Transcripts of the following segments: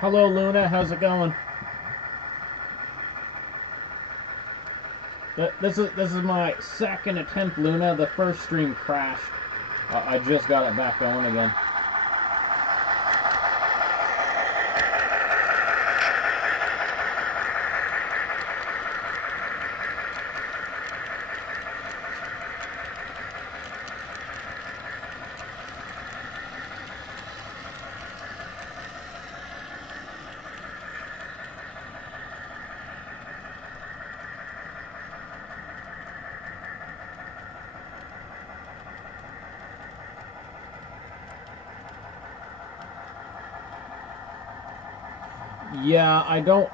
Hello, Luna. How's it going? This is my second attempt, Luna. The first stream crashed. I just got it back going again. Yeah, I don't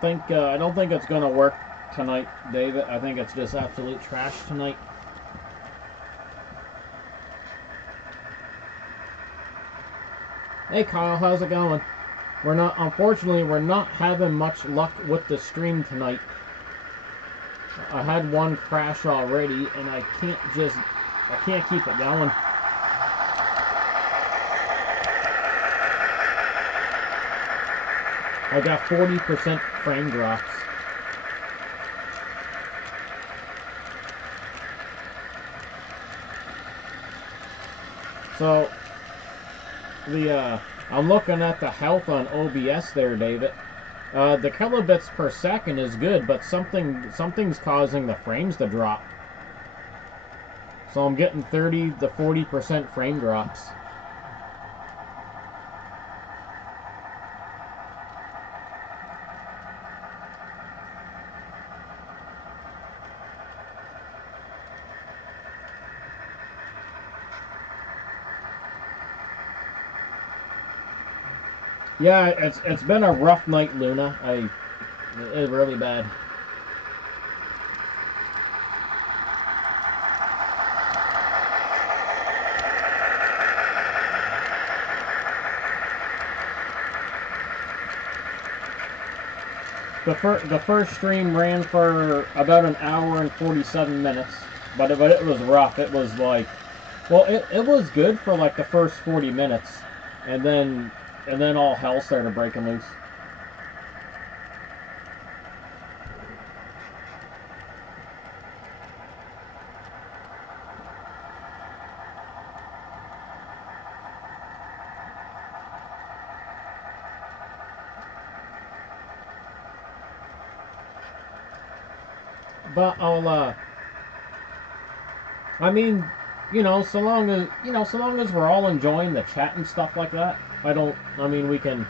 think it's gonna work tonight, David. I think it's just absolute trash tonight. Hey Kyle, how's it going? Unfortunately, we're not having much luck with the stream tonight. I had one crash already, and I can't keep it going. I got 40% frame drops. So, I'm looking at the health on OBS there, David. The kilobits per second is good, but something's causing the frames to drop. So I'm getting 30 to 40% frame drops. Yeah, it's been a rough night, Luna. It's really bad. The first stream ran for about an hour and 47 minutes, but it was rough. It was like, well, it was good for like the first 40 minutes, and then all hell started breaking loose. But I mean, so long as we're all enjoying the chat and stuff like that, we can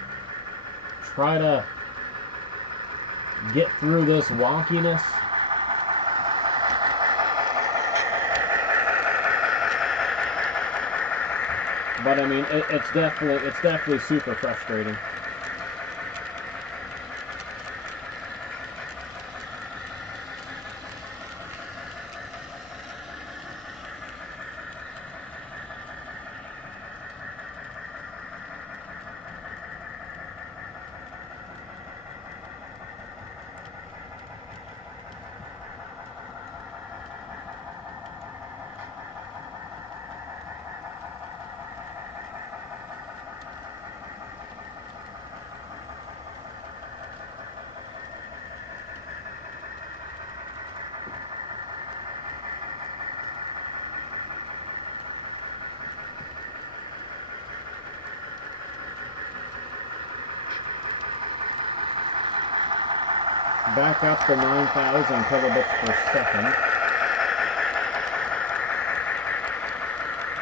try to get through this wonkiness. But I mean, it's definitely super frustrating. Back up to 9,000 kilobits per second.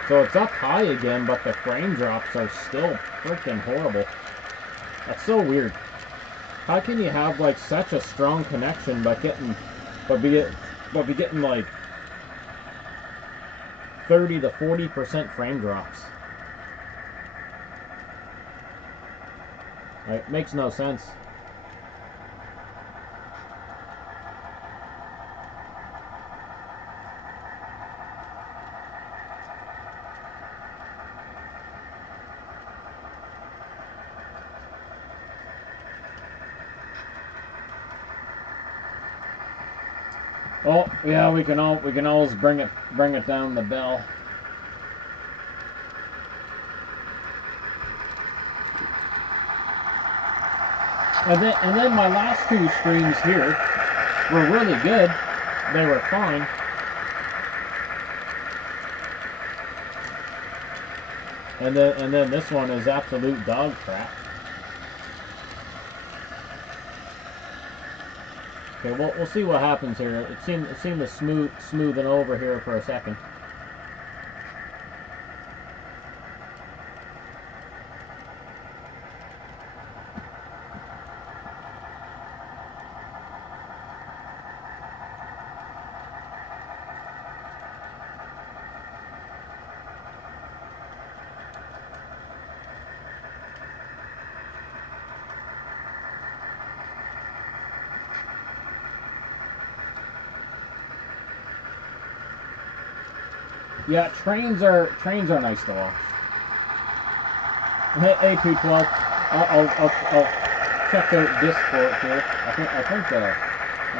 So it's up high again, but the frame drops are still freaking horrible. That's so weird. How can you have like such a strong connection but be getting like 30 to 40% frame drops? Like, it makes no sense. Oh yeah, we can always bring it down the bell. And then my last two streams here were really good. They were fine. And then this one is absolute dog crap. Okay, we'll see what happens here. It seemed to smoothing over here for a second. Yeah, trains are nice to watch. Hey, 212. I'll check out Discord here. I think I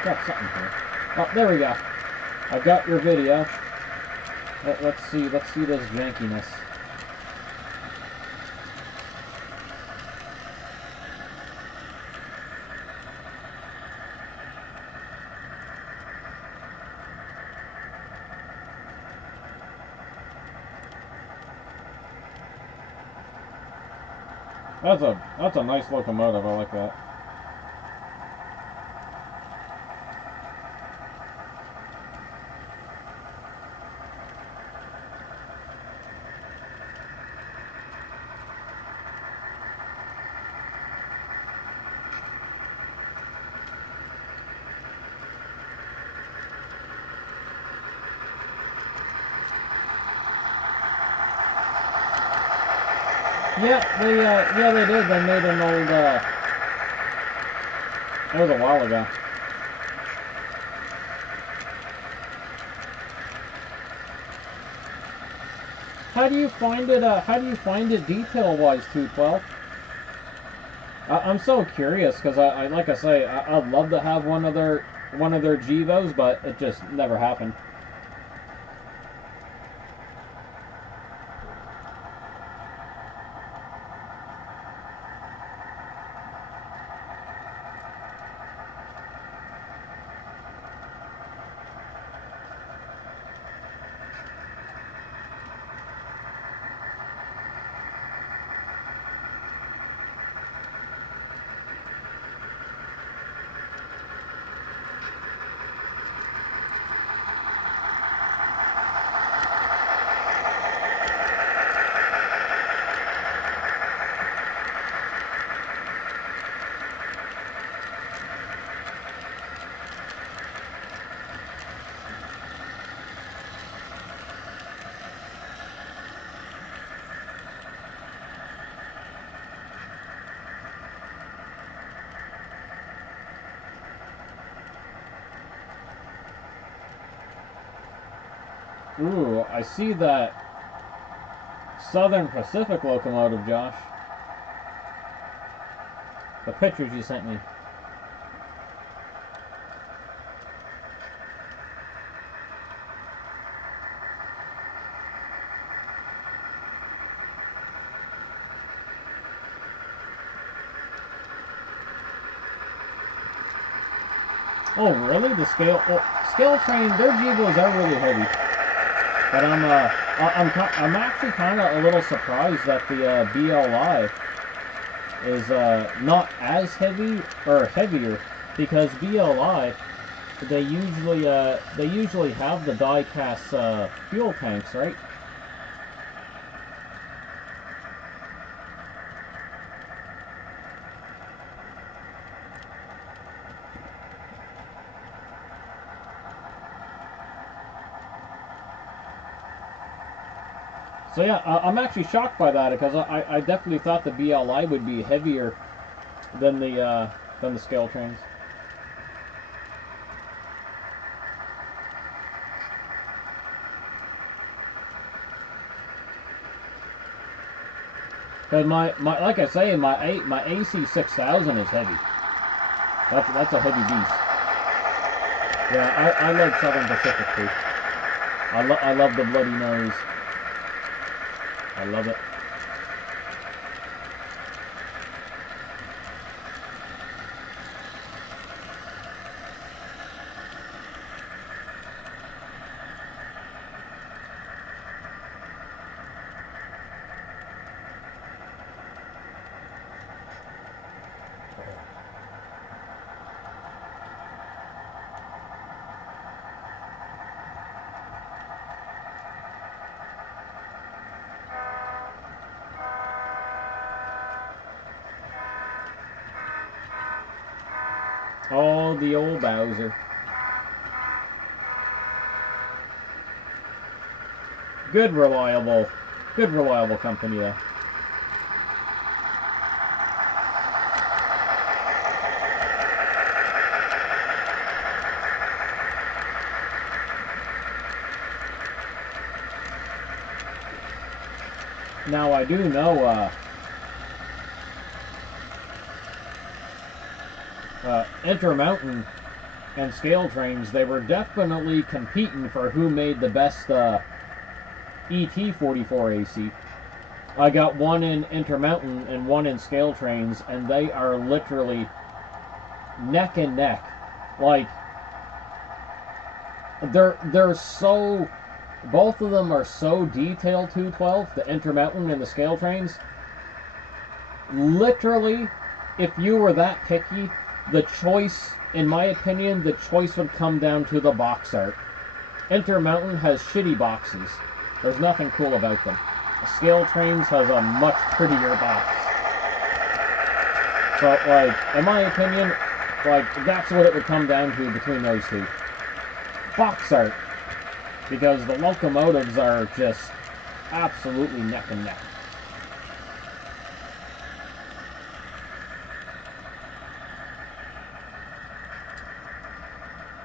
got something here. Oh, there we go. I got your video. Let's see this jankiness. That's a nice locomotive. I like that. Yeah, they did. They made an old. That was a while ago. How do you find it? How do you find it detail-wise, 212? I'm so curious because I like I say, I'd love to have one of their Gevos, but it just never happened. Ooh, I see that Southern Pacific locomotive, Josh. The pictures you sent me. Oh, really? The scale train, their Gevos are really heavy. But I'm actually kind of a little surprised that the BLI is not as heavy or heavier, because BLI they usually have the die-cast fuel tanks, right? So yeah, I'm actually shocked by that because I definitely thought the BLI would be heavier than the scale trains. Because my like I say, my AC 6000 is heavy. That's a heavy beast. Yeah, I love Southern Pacific too. I love the bloody nose. I love it. Oh, the old Bowser. Good reliable company though. Now I do know Intermountain and Scale Trains, they were definitely competing for who made the best ET44 AC. I got one in Intermountain and one in Scale Trains, and they are literally neck and neck. Like, they're so, both of them are so detailed 212, the Intermountain and the Scale Trains. Literally, if you were that picky, the choice, in my opinion, the choice would come down to the box art. Intermountain has shitty boxes. There's nothing cool about them. Scale Trains has a much prettier box. But, like, in my opinion, like, that's what it would come down to between those two. Box art. Because the locomotives are just absolutely neck and neck.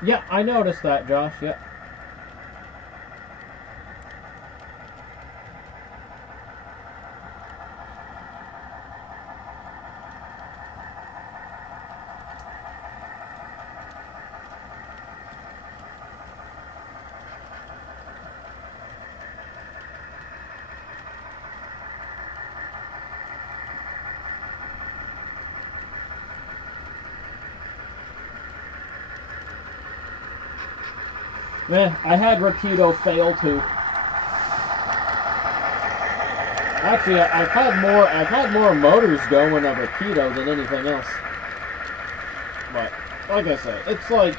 Yeah, I noticed that, Josh. Yeah. I had Rapido fail too. Actually, I've had more motors go in a Rapido than anything else. But like I said, it's like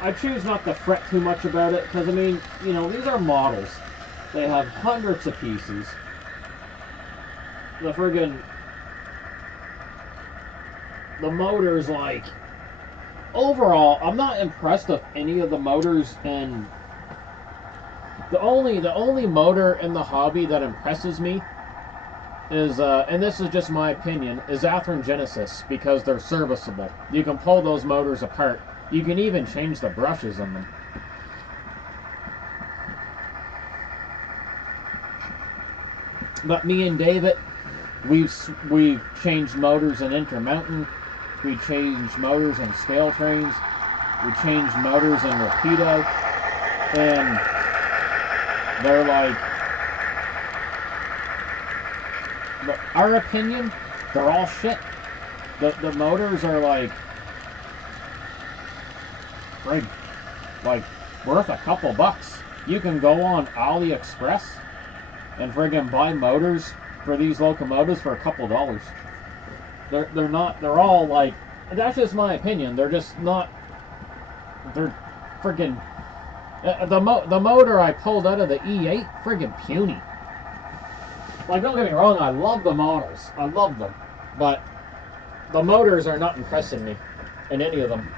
I choose not to fret too much about it because I mean, you know, these are models. They have hundreds of pieces. The motors, like, overall, I'm not impressed with any of the motors, and the only motor in the hobby that impresses me is, and this is just my opinion, is Athearn Genesis, because they're serviceable. You can pull those motors apart. You can even change the brushes on them. But me and David, we've changed motors in Intermountain. We changed motors in Scale Trains. We changed motors in Rapido. And they're like, our opinion, they're all shit. The motors are like worth a couple bucks. You can go on AliExpress and friggin' buy motors for these locomotives for a couple dollars. They're all like, that's just my opinion, they're just not, they're friggin', the motor I pulled out of the E8, friggin' puny. Like, don't get me wrong, I love the models, I love them, but the motors are not impressing me in any of them.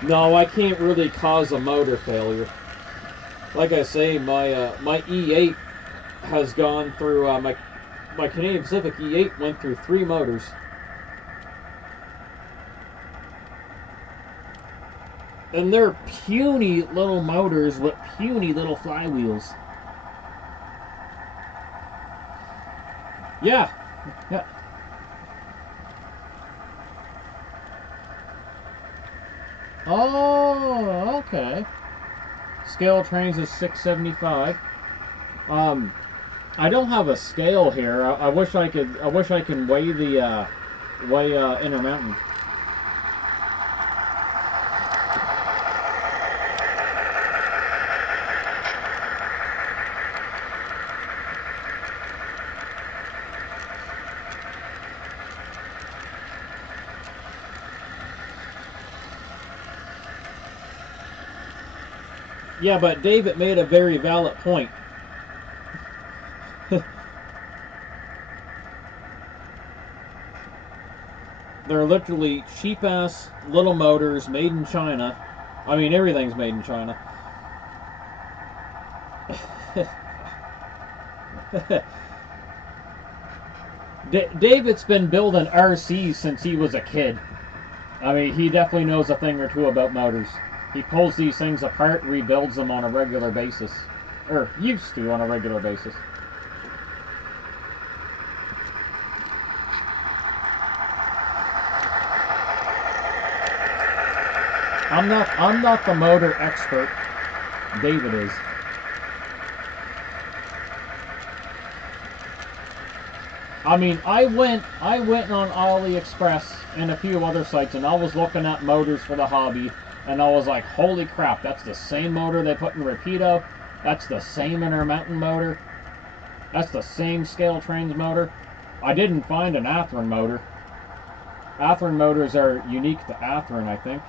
No, I can't really cause a motor failure. Like I say, my my E8 has gone through, my Canadian Pacific E8 went through 3 motors. And they're puny little motors with puny little flywheels. Yeah. Yeah. Oh, okay. Scale Trains is $6.75. I don't have a scale here. I wish I could. I wish I can weigh the Intermountain. Yeah, but David made a very valid point. They're literally cheap-ass little motors made in China. I mean, everything's made in China. David's been building RCs since he was a kid. I mean, he definitely knows a thing or two about motors. He pulls these things apart, rebuilds them on a regular basis. Or used to on a regular basis. I'm not the motor expert. David is. I mean, I went on AliExpress and a few other sites, and I was looking at motors for the hobby, and I was like, holy crap, that's the same motor they put in Rapido. That's the same Intermountain motor. That's the same Scale Trains motor. I didn't find an Athearn motor. Athearn motors are unique to Athearn, I think.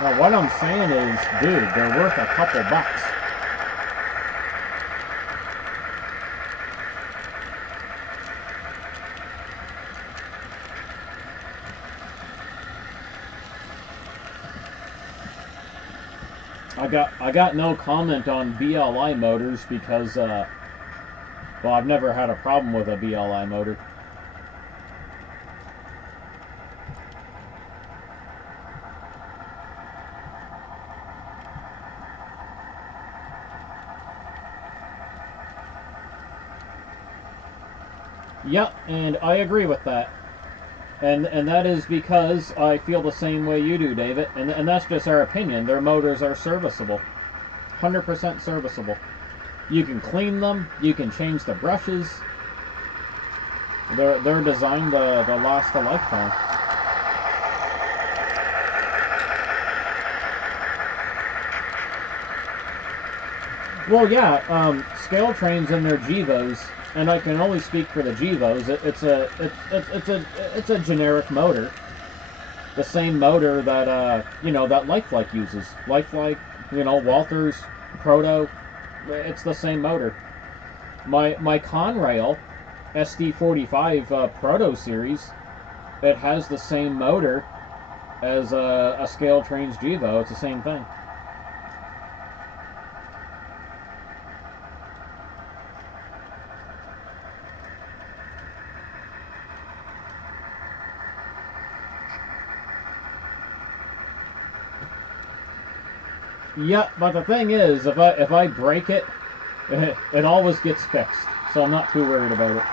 Now, what I'm saying is, dude, they're worth a couple bucks. I got no comment on BLI motors because, well, I've never had a problem with a BLI motor. Yep, and I agree with that. And that is because I feel the same way you do, David. And that's just our opinion. Their motors are serviceable. 100% serviceable. You can clean them. You can change the brushes. They're designed to last a lifetime. Well, yeah, Scale Trains and their Gevos, and I can only speak for the Gevos. It's a generic motor, the same motor that that Lifelike uses. Lifelike, Walters, Proto, it's the same motor. My Conrail SD45 Proto series, it has the same motor as a Scale Trains Gevo. It's the same thing. Yeah, but the thing is, if I break it, it always gets fixed, so I'm not too worried about it.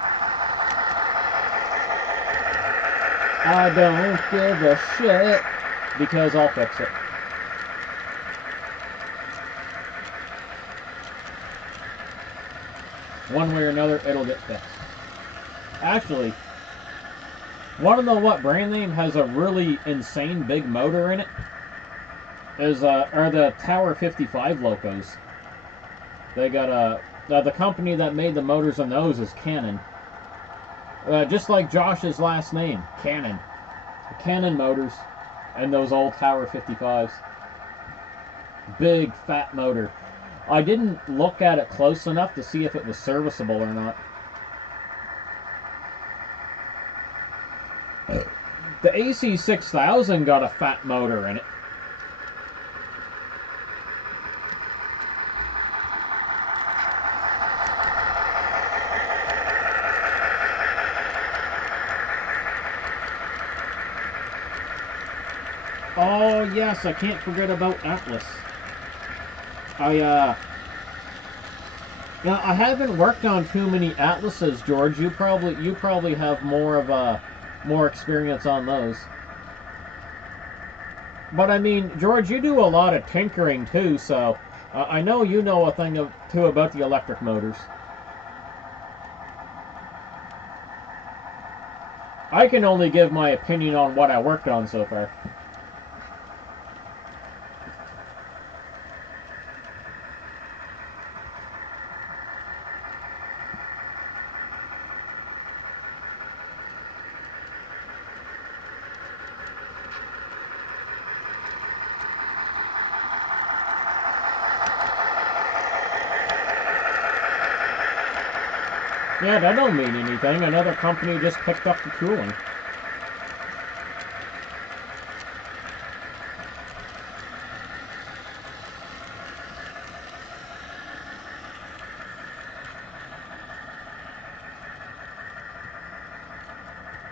I don't give a shit because I'll fix it. One way or another, it'll get fixed. Actually, want to know what brand name has a really insane big motor in it? Are the Tower 55 locos. They got the company that made the motors on those is Cannon. Just like Josh's last name, Cannon. The Cannon motors and those old Tower 55s. Big fat motor. I didn't look at it close enough to see if it was serviceable or not. The AC6000 got a fat motor in it. Oh yes, I can't forget about Atlas. I haven't worked on too many Atlases, George. You probably have more experience on those. But I mean, George, you do a lot of tinkering too, so I know you know a thing or two about the electric motors. I can only give my opinion on what I worked on so far. Yeah, that don't mean anything. Another company just picked up the tooling.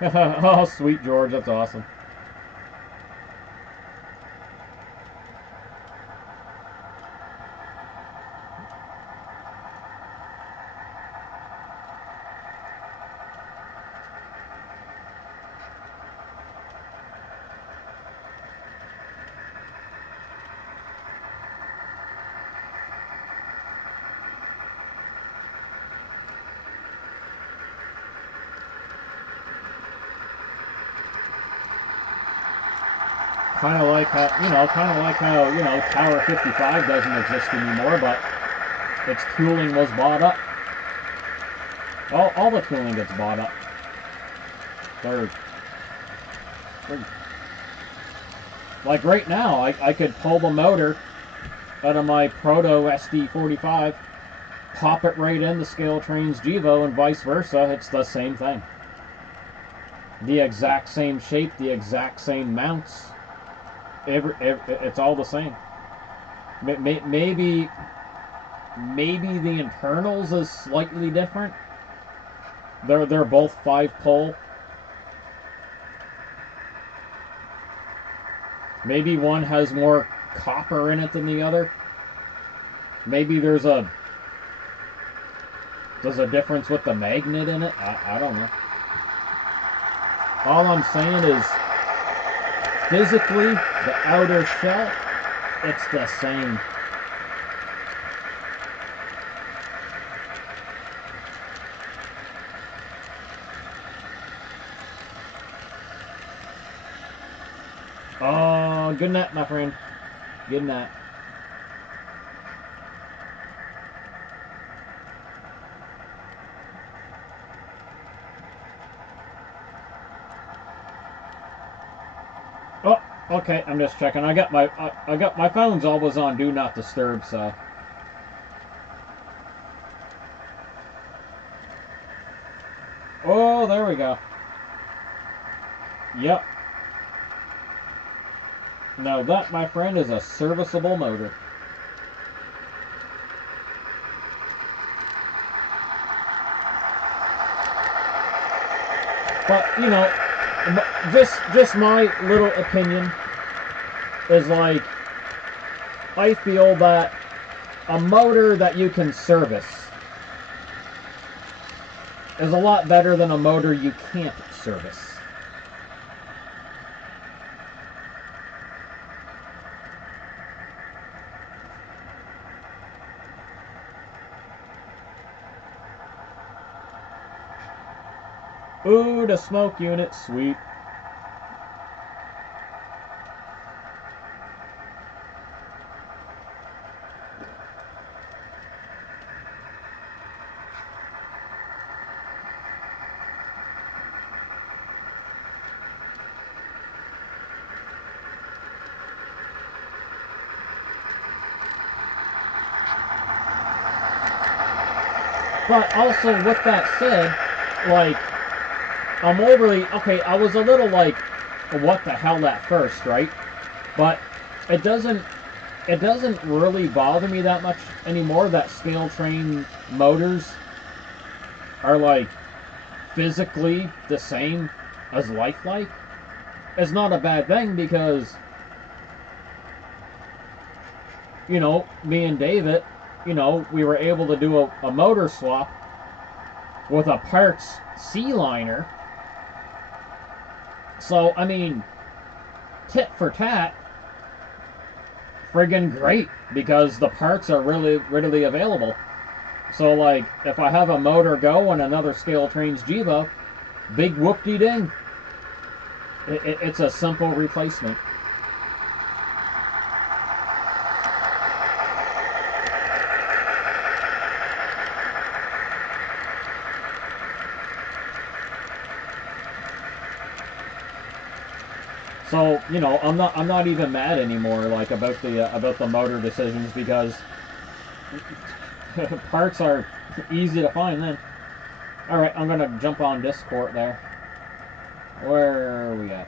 Oh, sweet George, that's awesome. Kind of like how, Tower 55 doesn't exist anymore, but its tooling was bought up. All the tooling gets bought up. They're like right now, I could pull the motor out of my Proto SD45, pop it right in the Scale Trains Gevo, and vice versa. It's the same thing. The exact same shape, the exact same mounts. It's all the same. Maybe the internals is slightly different. They're both 5-pole. Maybe one has more copper in it than the other. Maybe there's a difference with the magnet in it. I don't know. All I'm saying is, physically, the outer shell, it's the same. Oh, good night, my friend. Good night. Oh, okay. I'm just checking. I got my phone's always on Do Not Disturb, so. Oh, there we go. Yep. Now that, my friend, is a serviceable motor. But, just my little opinion is like, I feel that a motor that you can service is a lot better than a motor you can't service. Ooh, the smoke unit, sweet. But also, with that said, like, I'm overly, okay, I was a little like, what the hell at first, right? But it doesn't really bother me that much anymore that Scale Train motors are like physically the same as lifelike. It's not a bad thing because, me and David, we were able to do a motor swap with a parts C-liner. So, I mean, tit for tat, friggin' great, because the parts are really, readily available. So, like, if I have a motor go and another Scale Trains Gevo, big whoop-de-ding. It's a simple replacement. So, you know, I'm not even mad anymore, like, about the motor decisions, because parts are easy to find then. All right, I'm gonna jump on Discord there. Where are we at?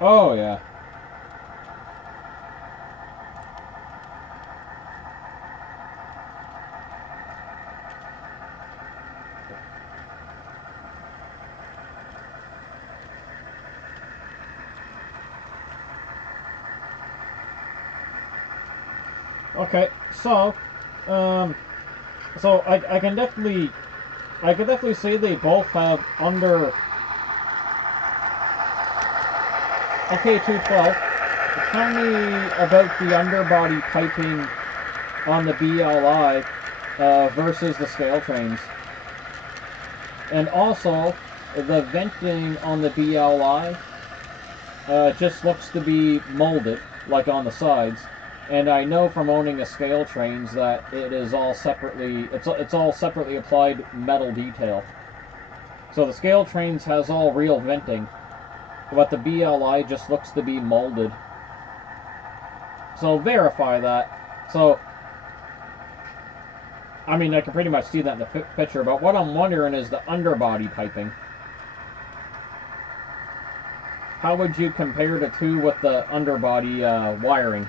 Oh yeah. Okay, so, so I can definitely, I can definitely say they both have under. Okay, 212. Tell me about the underbody piping on the BLI versus the scale trains, and also the venting on the BLI just looks to be molded, like on the sides. And I know from owning a scale trains that it is all separately, it's all separately applied metal detail. So the scale trains has all real venting, but the BLI just looks to be molded. So verify that. So, I mean, I can pretty much see that in the picture, but what I'm wondering is the underbody piping. How would you compare the two with the underbody wiring?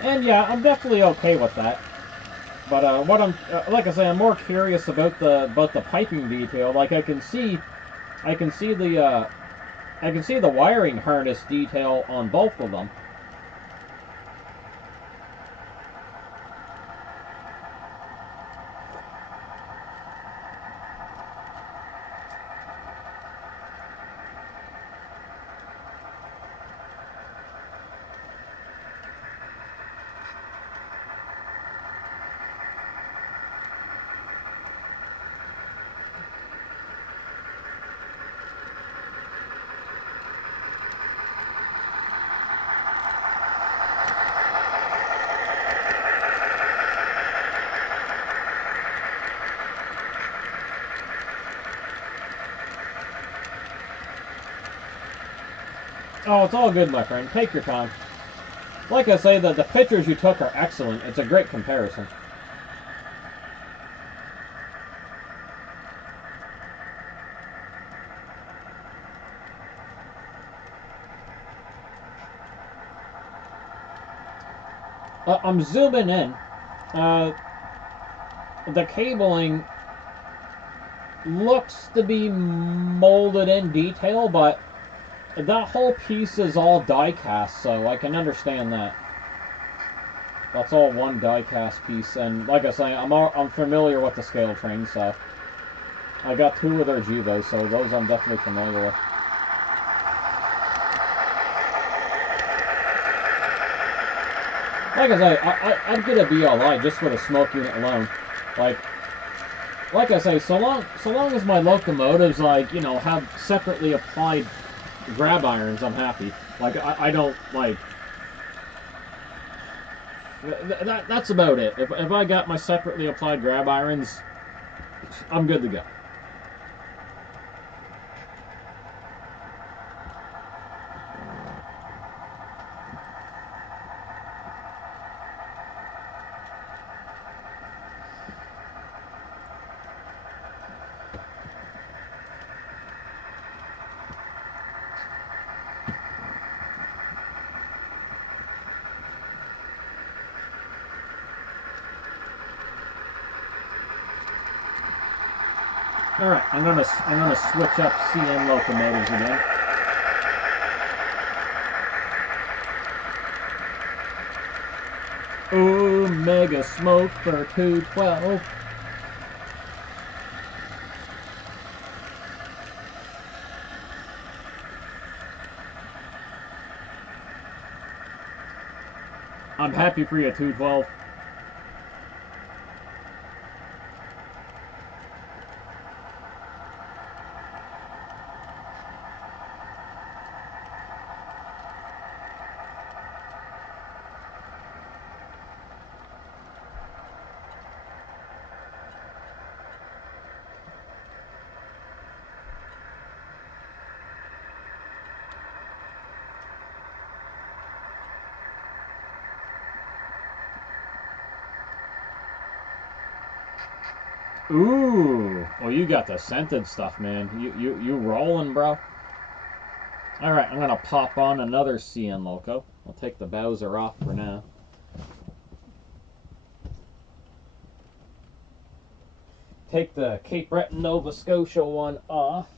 And yeah, I'm definitely okay with that. But what I'm like I say, I'm more curious about the piping detail. Like I can see the wiring harness detail on both of them. Oh, it's all good, my friend. Take your time. Like I say, the pictures you took are excellent. It's a great comparison. I'm zooming in. The cabling looks to be molded in detail, but that whole piece is all die cast, so I can understand that. That's all one die cast piece, and like I say, I'm familiar with the scale train, so I got two of their Jivos, so those I'm definitely familiar with. Like I say, I'd get a BLI just for the smoke unit alone. Like I say, so long as my locomotives, like, you know, have separately applied grab irons, I'm happy. Like, I don't, like, that's about it. If I got my separately applied grab irons, I'm good to go. All right, I'm gonna switch up CN locomotives again. Ooh, mega smoke for 212. I'm happy for you, 212. Ooh, well, you got the scented stuff, man. You rolling, bro. All right, I'm gonna pop on another CN Loco. I'll take the Bowser off for now. Take the Cape Breton Nova Scotia one off.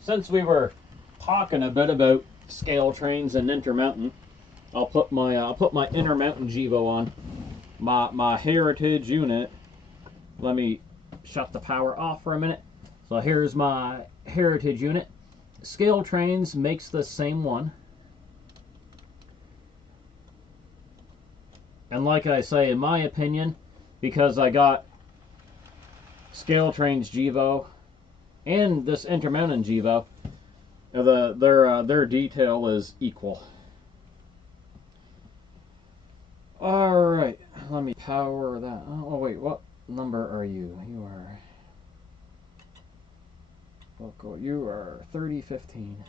Since we were talking a bit about scale trains and Intermountain, I'll put my Intermountain Gevo on my Heritage unit. Let me shut the power off for a minute. So here's my Heritage unit. Scale Trains makes the same one, and like I say, in my opinion, because I got Scale Trains Gevo and this Intermountain Gevo, their detail is equal. All right, let me power that. Oh wait, what number are you? You are 3015.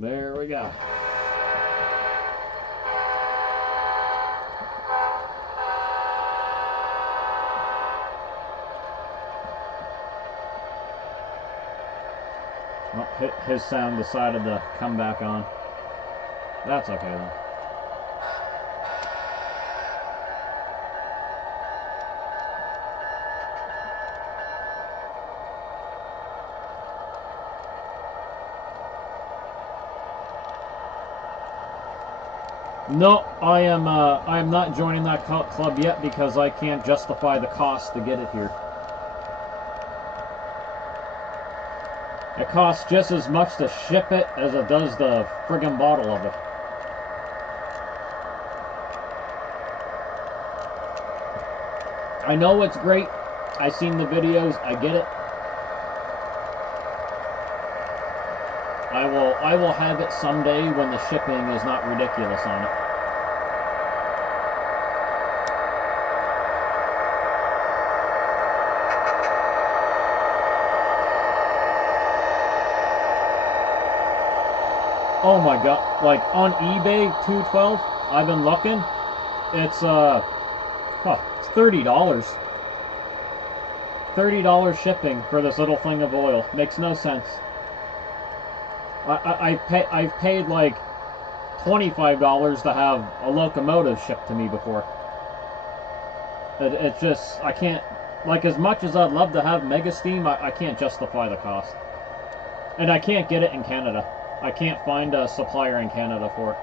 There we go. Oh, his sound decided to come back on. That's okay then. No, I am not joining that club yet because I can't justify the cost to get it here. It costs just as much to ship it as it does the friggin' bottle of it. I know it's great. I've seen the videos. I get it. I will have it someday when the shipping is not ridiculous on it. Oh my god, like on eBay 212, I've been looking. It's it's $30. $30 shipping for this little thing of oil. Makes no sense. I've paid like $25 to have a locomotive shipped to me before. It's just, I can't, like, as much as I'd love to have Mega Steam, I can't justify the cost. And I can't get it in Canada. I can't find a supplier in Canada for it.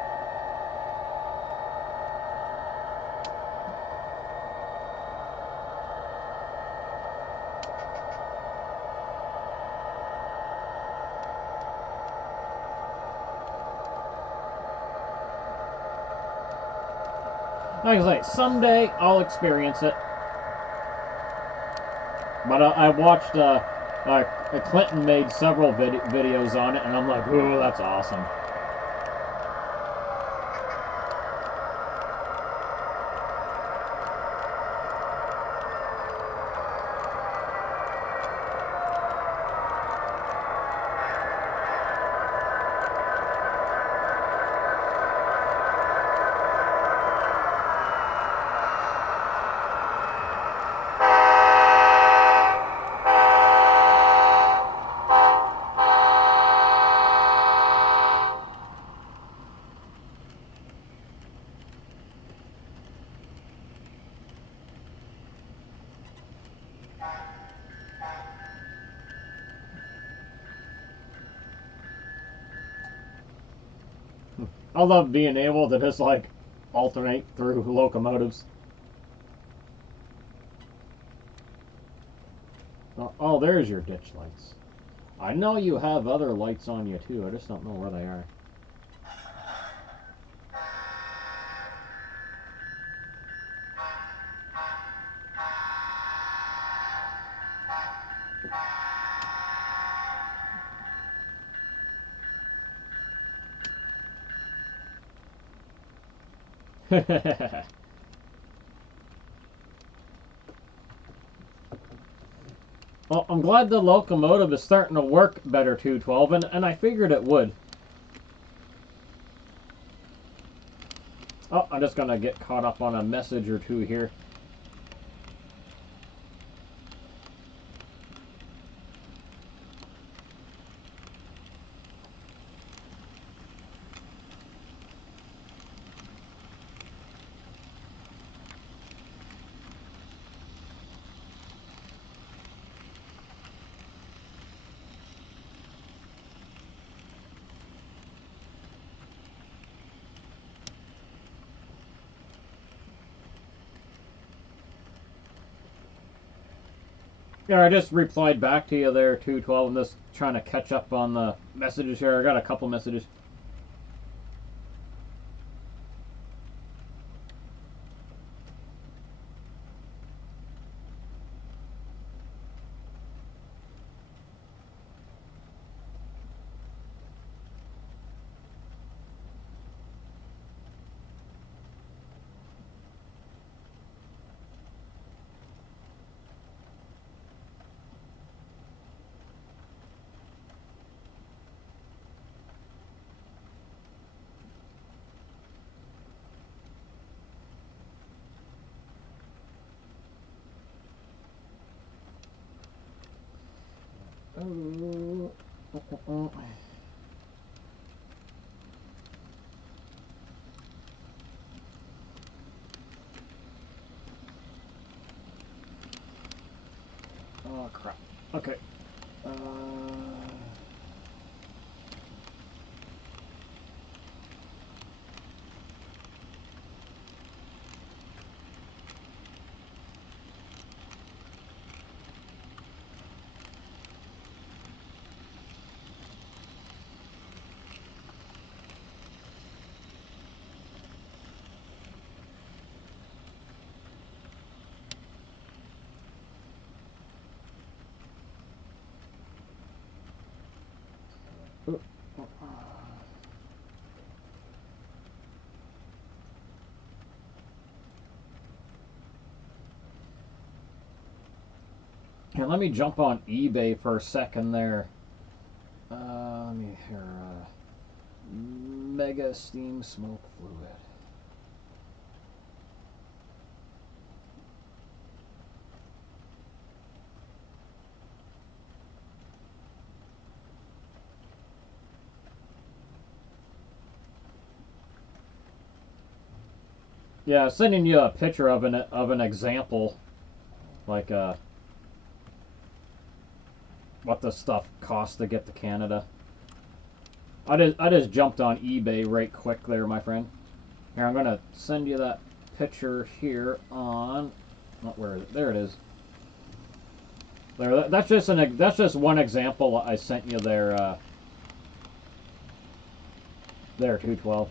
Like I say, someday I'll experience it. But I watched, Clinton made several videos on it, and I'm like, ooh, that's awesome. I love being able to just like alternate through locomotives. Oh, there's your ditch lights. I know you have other lights on you too, I just don't know where they are. Well, I'm glad the locomotive is starting to work better, 212, and I figured it would. Oh, I'm just gonna get caught up on a message or two here. Yeah, I just replied back to you there, 212. I'm just trying to catch up on the messages here. I got a couple messages. Oh, oh crap. Okay. Here, let me jump on eBay for a second there. Let me hear Mega Steam Smoke Fluid. Yeah, sending you a picture of an example, like what the stuff costs to get to Canada. I just jumped on eBay right quick there, my friend. Here, I'm gonna send you that picture here on. Not where is it? There it is. There. That's just one example I sent you there. There, 212.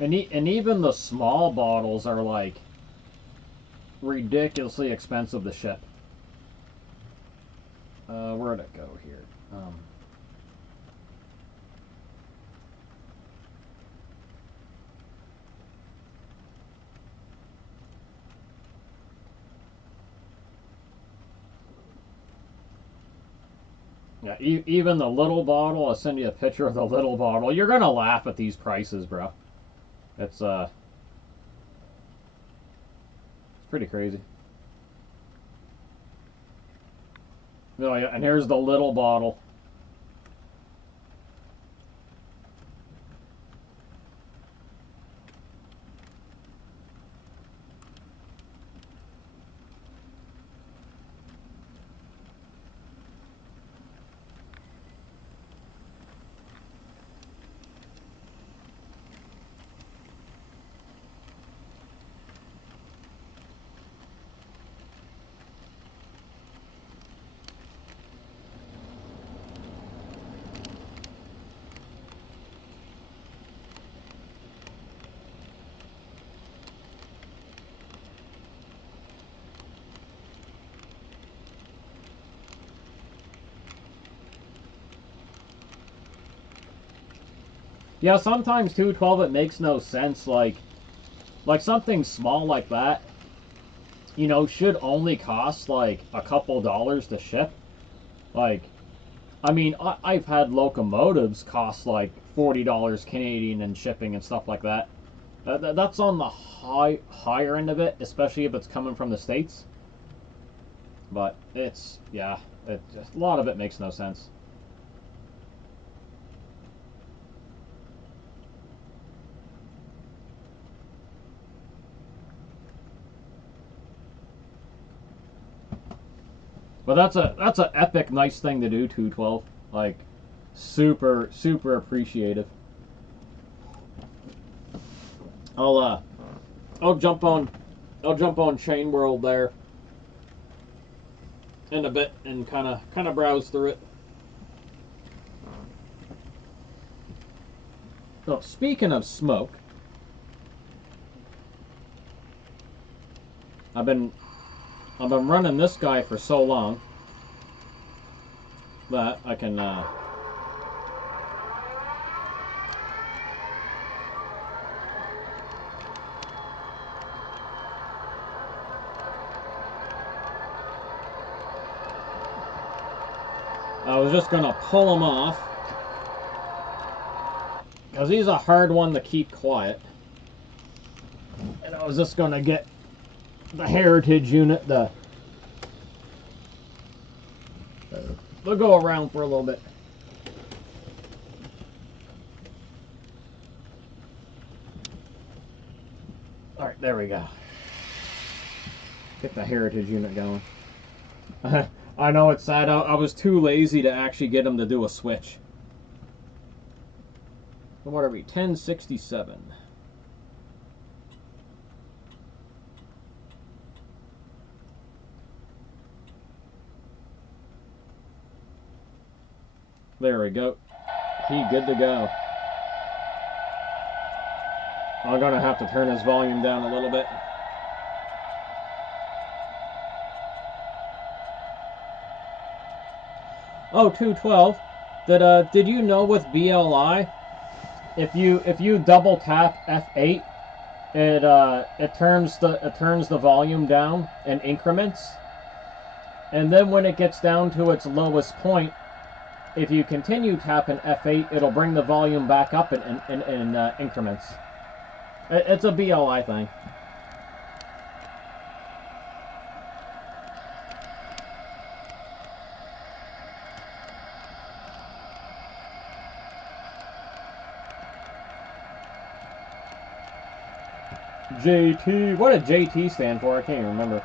And even the small bottles are like ridiculously expensive to ship. Where'd it go here? Yeah, even the little bottle. I'll send you a picture of the little bottle. You're gonna laugh at these prices, bro. It's Pretty crazy. Oh yeah, and here's the little bottle. Yeah, sometimes 212 it makes no sense. Like something small like that, you know, should only cost like a couple dollars to ship. Like, I mean, I've had locomotives cost like $40 Canadian in shipping and stuff like that. That's on the higher end of it, especially if it's coming from the States. But it's, yeah, a lot of it makes no sense. But that's a epic nice thing to do, 212. Like, super appreciative. I'll I'll jump on Chain World there in a bit and kind of browse through it. So speaking of smoke, I've been running this guy for so long that I can I was just gonna pull him off because he's a hard one to keep quiet, and I was just gonna get the Heritage unit to they'll go around for a little bit. All right, there we go. Get the Heritage unit going. I know it's sad. I was too lazy to actually get him to do a switch. So what are we? 1067. There we go. He good to go. I'm gonna have to turn his volume down a little bit. Oh, 212. Did you know with BLI, if you double tap F8, it turns the volume down in increments, and then when it gets down to its lowest point, if you continue tapping F8, it'll bring the volume back up in increments. It's a BLI thing. JT. What did JT stand for? I can't even remember.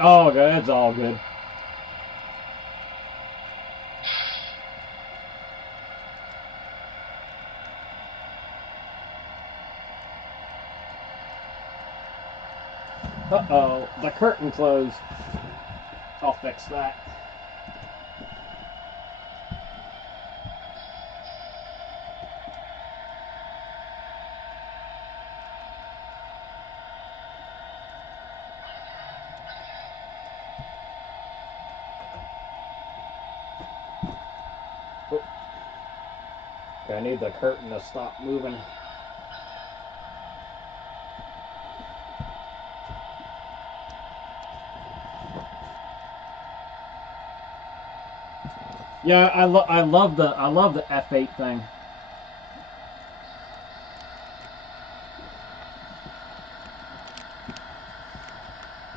Oh, good. It's all good. Uh-oh, the curtain closed. I'll fix that. I need the curtain to stop moving. Yeah, I love the F8 thing.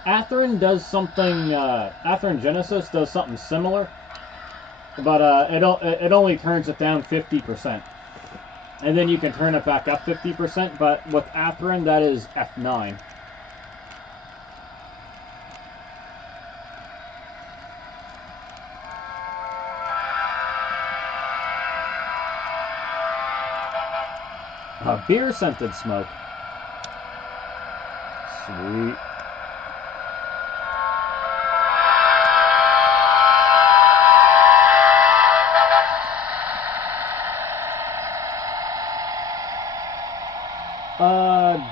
Atherin does something. Atherin Genesis does something similar, but it only turns it down 50%, and then you can turn it back up 50%. But with Atherin, that is F9. Beer scented smoke. Sweet.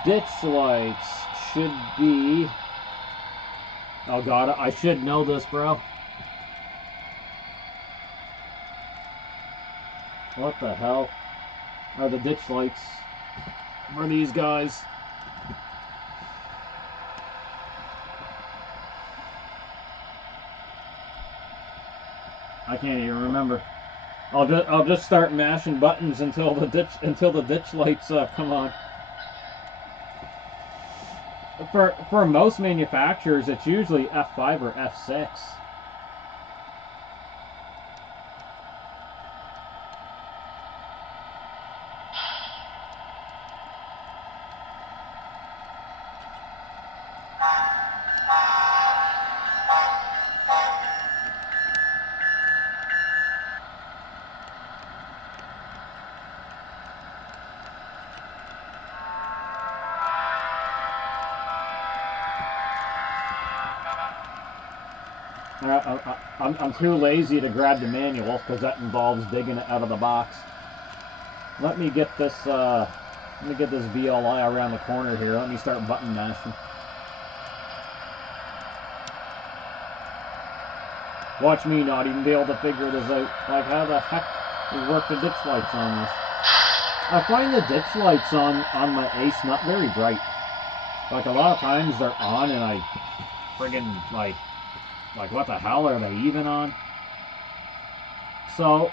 Ditch lights should be... Oh god, I should know this, bro. What the hell are the ditch lights for these guys? I can't even remember. I'll just start mashing buttons until the ditch lights come on. For most manufacturers, it's usually F5 or F6. I'm too lazy to grab the manual because that involves digging it out of the box. Let me get this VLI around the corner here. Let me start button mashing. Watch me not even be able to figure this out. Like, how the heck we work the ditch lights on this? I find the ditch lights on my Ace not very bright. Like, a lot of times they're on and I friggin' like what the hell are they even on? So,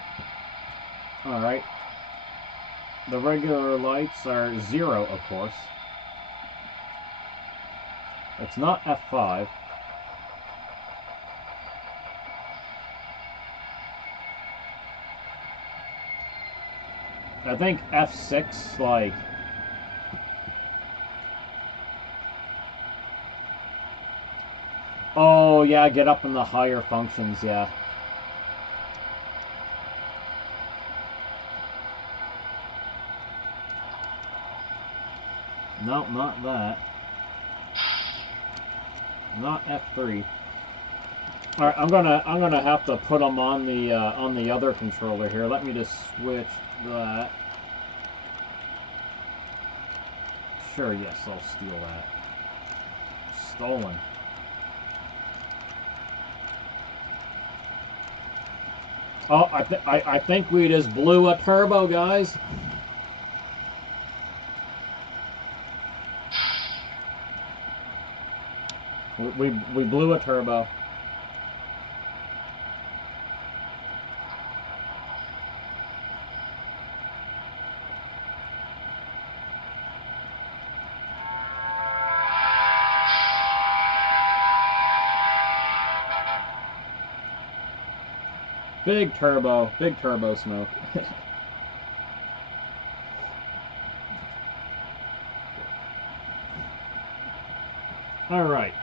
alright. The regular lights are 0, of course. It's not F5. I think F6, like... Oh, yeah, get up in the higher functions, yeah. No, not that. Not F3. All right, I'm gonna have to put them on the other controller here. Let me just switch that. Sure, yes, I'll steal that. Stolen. Oh, I think we just blew a turbo, guys. We blew a turbo. Big turbo smoke. All right.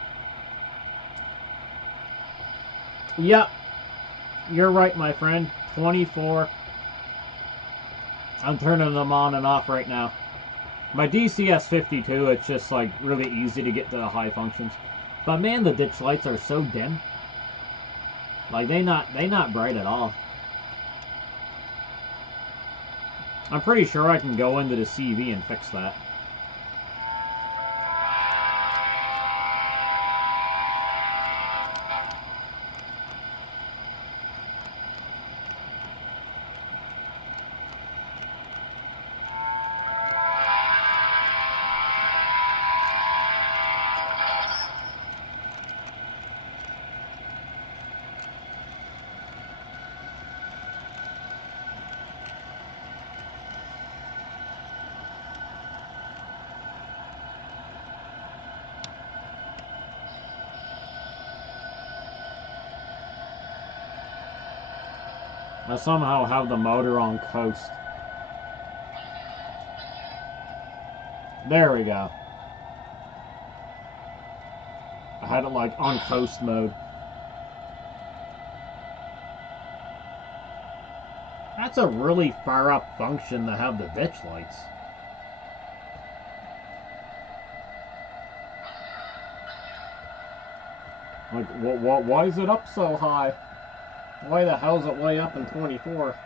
Yep. You're right, my friend. 24. I'm turning them on and off right now. My DCS52, it's just like really easy to get to the high functions. But man, the ditch lights are so dim. Like they not bright at all. I'm pretty sure I can go into the CV and fix that. I somehow have the motor on coast. There we go. I had it like on coast mode. That's a really far up function to have the ditch lights. Like, why is it up so high? Why the hell is it way up in 24?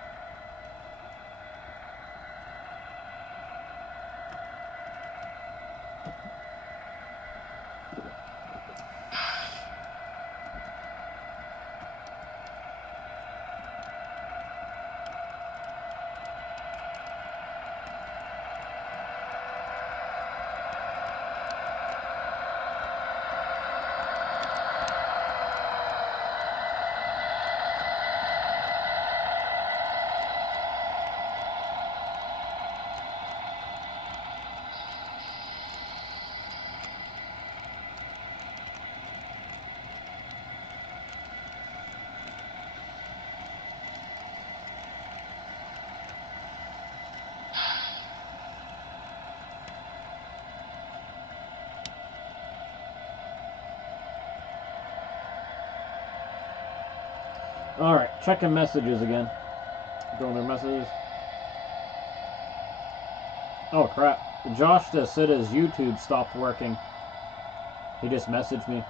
Alright, checking messages again. Going their messages. Oh crap. Josh just said his YouTube stopped working. He just messaged me.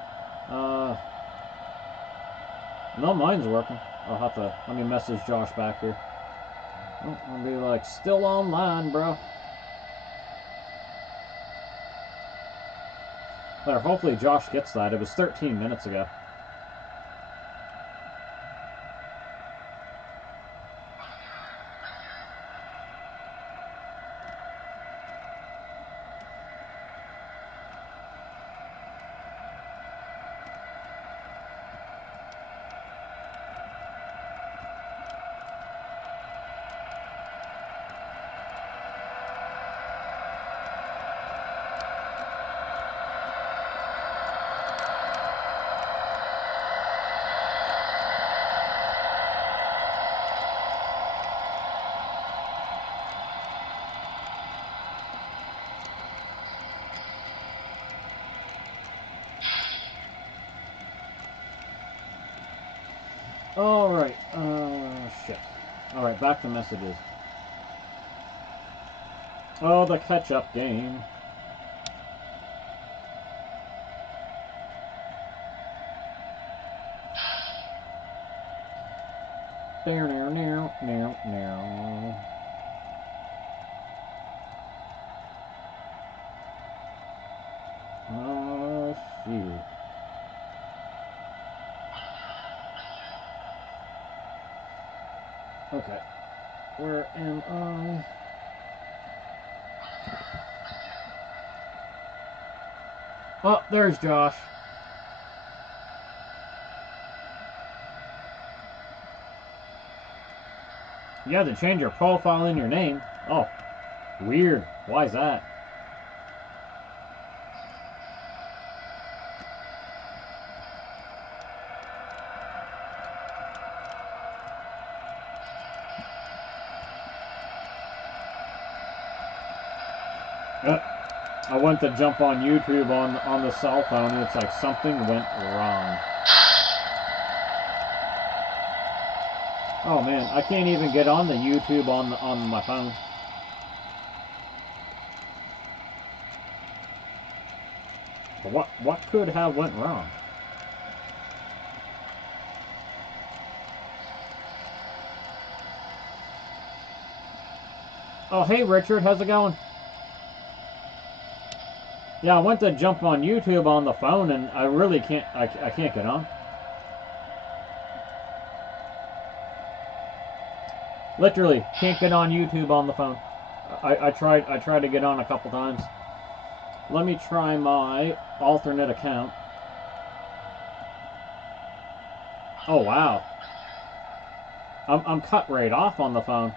No, mine's working. I'll have to, let me message Josh back here. Oh, I'll be like, still online, bro. There, hopefully Josh gets that. It was 13 minutes ago. Alright, shit. Alright, back to messages. Oh, the catch-up game. Now. Oh, shoot. Okay. Where am I? Oh, there's Josh. You had to change your profile and your name. Oh, weird. Why is that? I went to jump on YouTube on the cell phone, and it's like something went wrong. Oh man, I can't even get on the YouTube on my phone. What could have went wrong? Oh hey Richard, how's it going? Yeah, I went to jump on YouTube on the phone, and I really can't. I can't get on. Literally can't get on YouTube on the phone. I tried to get on a couple times. Let me try my alternate account. Oh wow. I'm cut right off on the phone.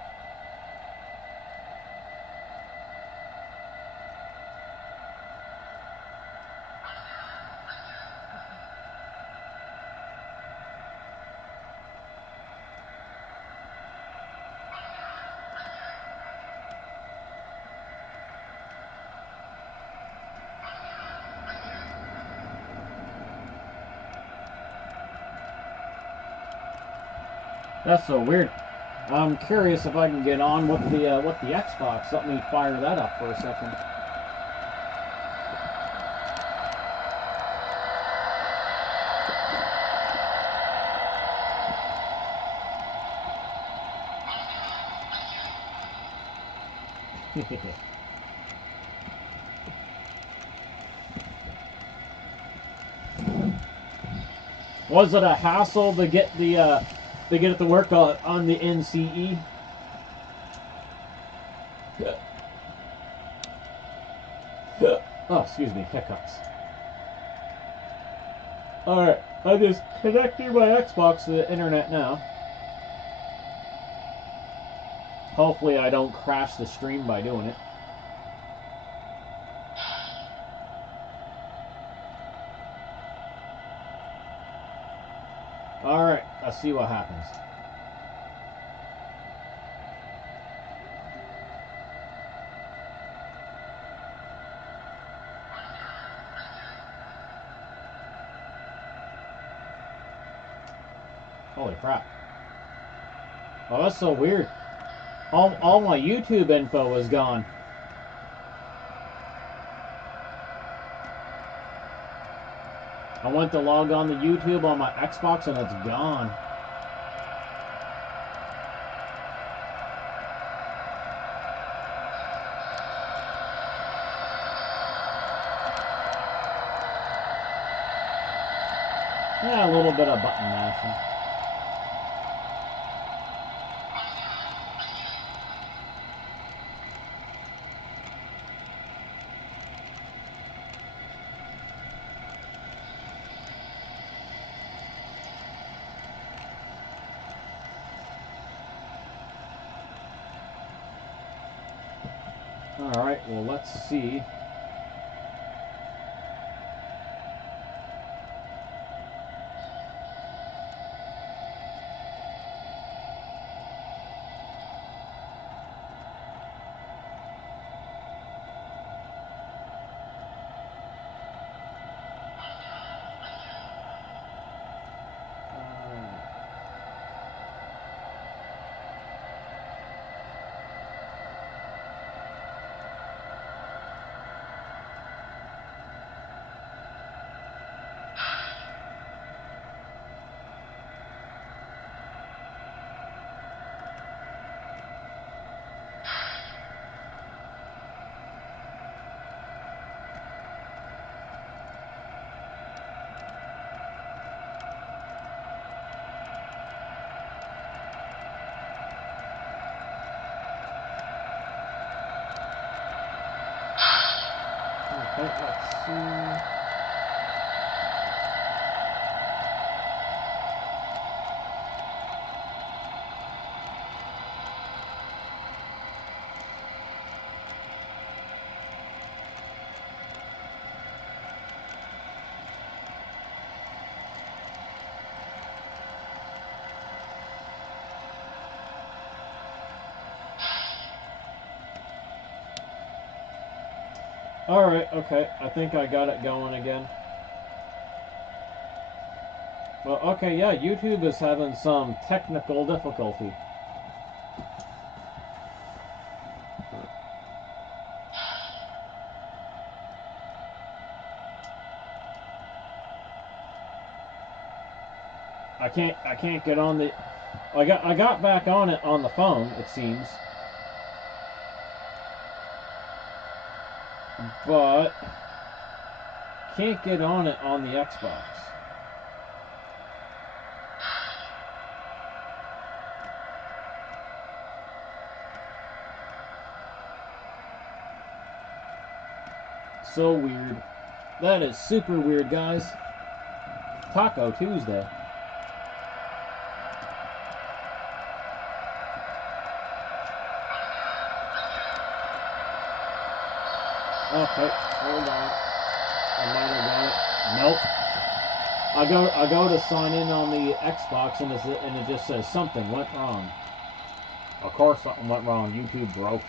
That's so weird. I'm curious if I can get on with the Xbox. Let me fire that up for a second. Was it a hassle to get it to work on the NCE? Oh, excuse me, hiccups. Alright, I just connected my Xbox to the internet now. Hopefully I don't crash the stream by doing it. Alright, let's see what happens. Holy crap. Oh, that's so weird. All my YouTube info is gone. I went to log on to YouTube on my Xbox and it's gone. Yeah, a little bit of button mashing. Alright, well, let's see. Okay, let's see. Alright, okay, I think I got it going again. Well, okay, yeah, YouTube is having some technical difficulty. I can't get on the I got back on it on the phone, it seems. But can't get on it on the Xbox. So weird. That is super weird, guys. Taco Tuesday. Okay, hold on. I might have got it. Nope. I go to sign in on the Xbox and it just says something went wrong. Of course something went wrong. YouTube broke.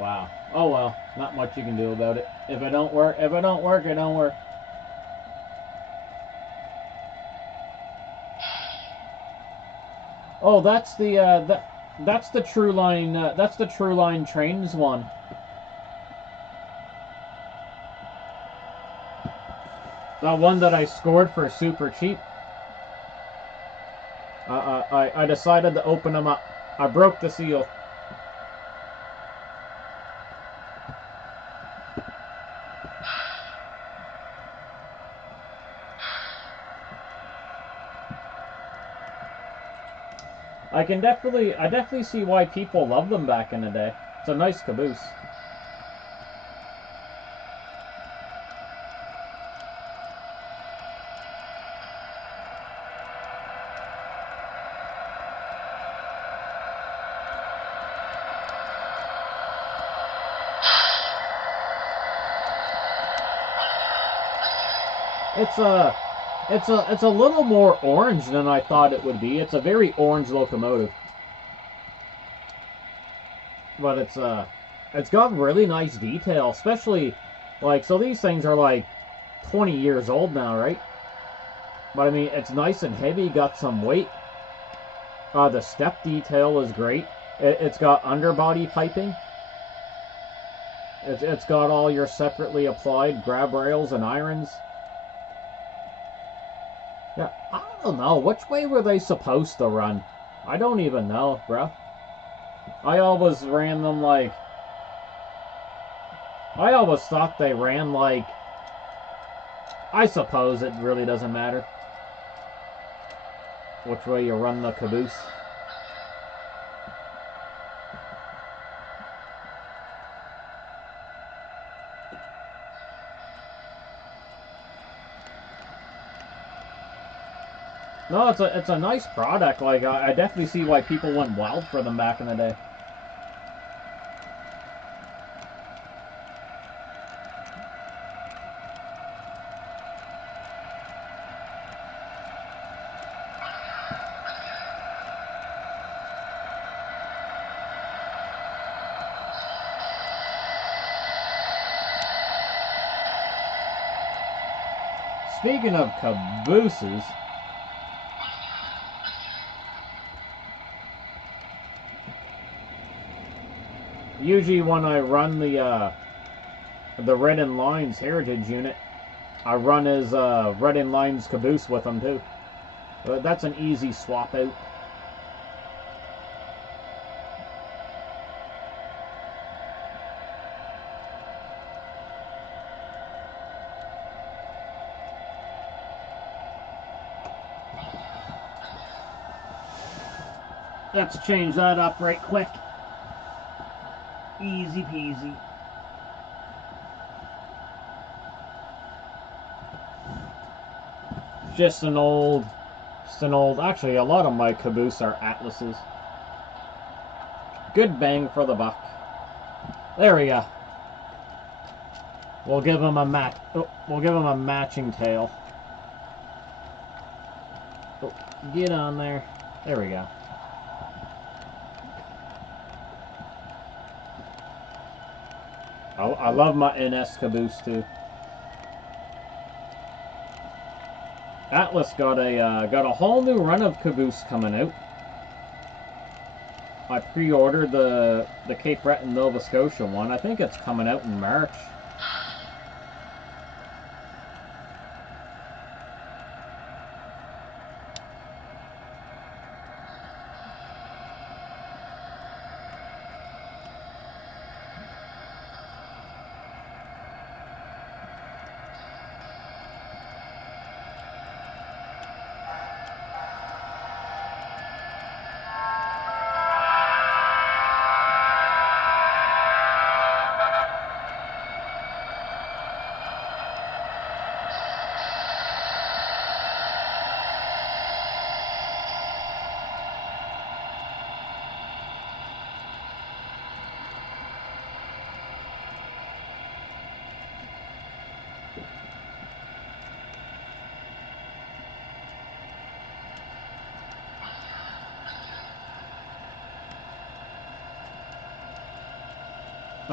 Wow. Oh well, not much you can do about it. If it don't work, it don't work. Oh, that's the True Line. That's the True Line Trains one. The one that I scored for super cheap. I decided to open them up. I broke the seal. I definitely see why people love them back in the day. It's a nice caboose. It's a little more orange than I thought it would be. It's a very orange locomotive. But it's got really nice detail, especially like, so these things are like 20 years old now, right? But I mean, it's nice and heavy, got some weight. The step detail is great. It's got underbody piping. It's got all your separately applied grab rails and irons. Yeah, I don't know. Which way were they supposed to run? I don't even know, bruh. I always ran them like... I always thought they ran like... I suppose it really doesn't matter which way you run the caboose. No, it's a nice product. Like, I definitely see why people went wild for them back in the day. Speaking of cabooses, usually when I run the Red and Lines Heritage unit, I run his Red and Lines caboose with them too. That's an easy swap out. Let's change that up right quick. Easy peasy. Just an old, actually a lot of my caboose are Atlases. Good bang for the buck. There we go. We'll give him a we'll give him a matching tail. Oh, get on there. There we go. I love my NS caboose too. Atlas got a whole new run of caboose coming out. I pre-ordered the Cape Breton Nova Scotia one. I think it's coming out in March.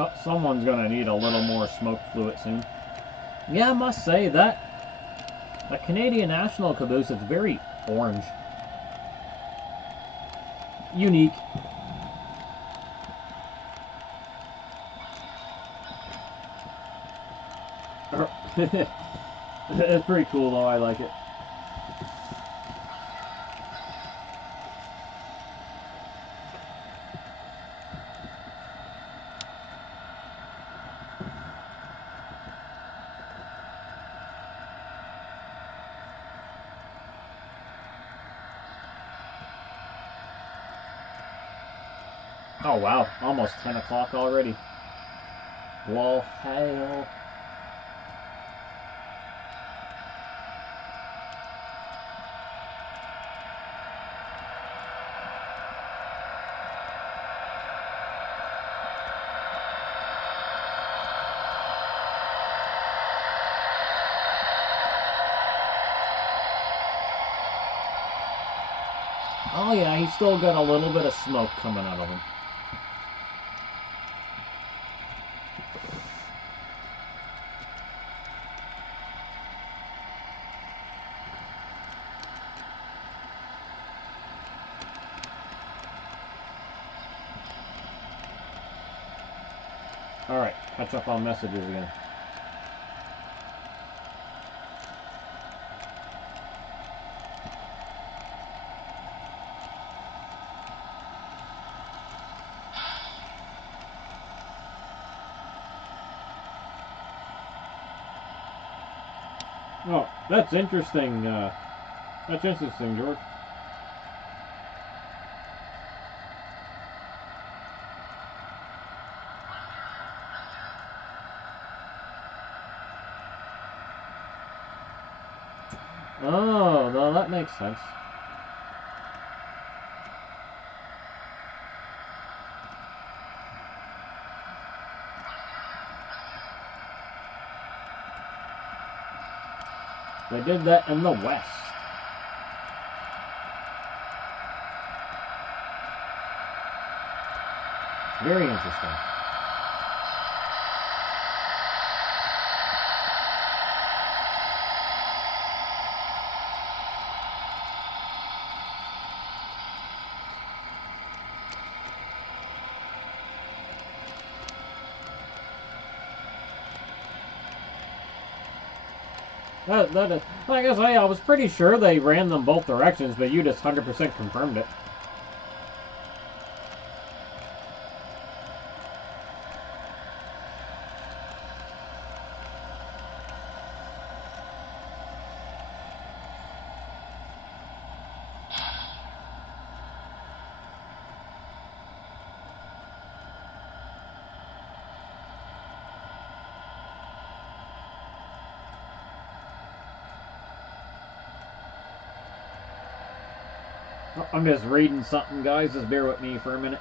Oh, someone's gonna need a little more smoke fluid soon. Yeah, I must say that the Canadian National caboose is very orange. Unique. It's pretty cool though, I like it. Oh wow, almost 10 o'clock already. Well, hell. Oh yeah, he's still got a little bit of smoke coming out of him. Alright, catch up on messages again. Oh, that's interesting. That's interesting, George. Oh, well, that makes sense. They did that in the West. Very interesting. That is, like I say, I was pretty sure they ran them both directions, but you just 100% confirmed it. I'm just reading something, guys. Just bear with me for a minute.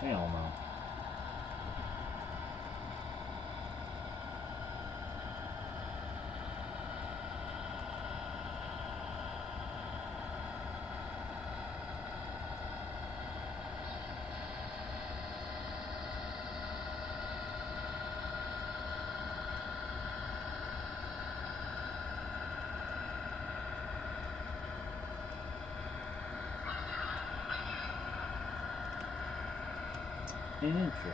Hell no. Interesting.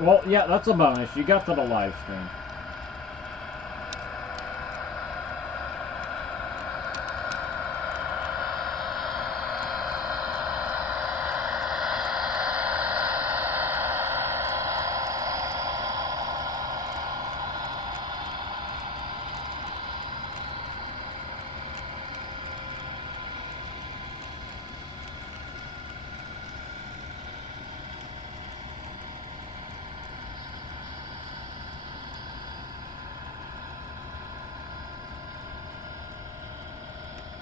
Well, yeah, that's a bonus. You got to the live stream.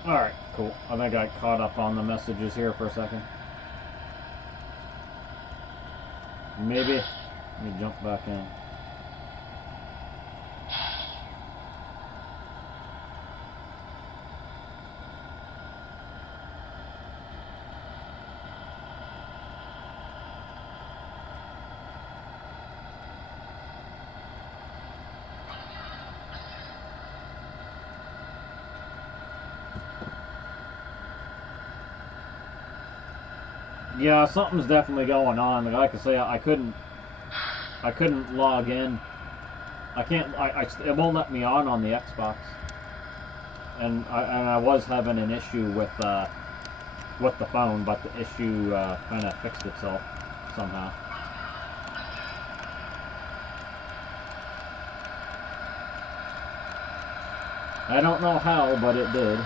Alright, cool. I think I caught up on the messages here for a second. Maybe. Let me jump back in. Yeah, something's definitely going on. Like I say, I couldn't log in. I can't. It won't let me on the Xbox. And I was having an issue with the phone, but the issue kind of fixed itself somehow. I don't know how, but it did.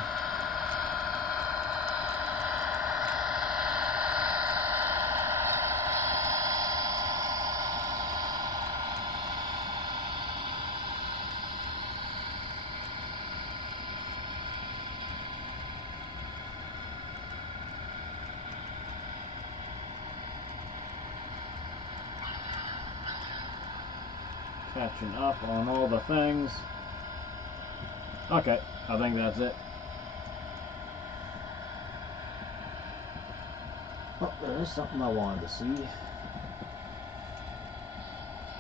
Catching up on all the things. Okay, I think that's it. Oh, there is something I wanted to see.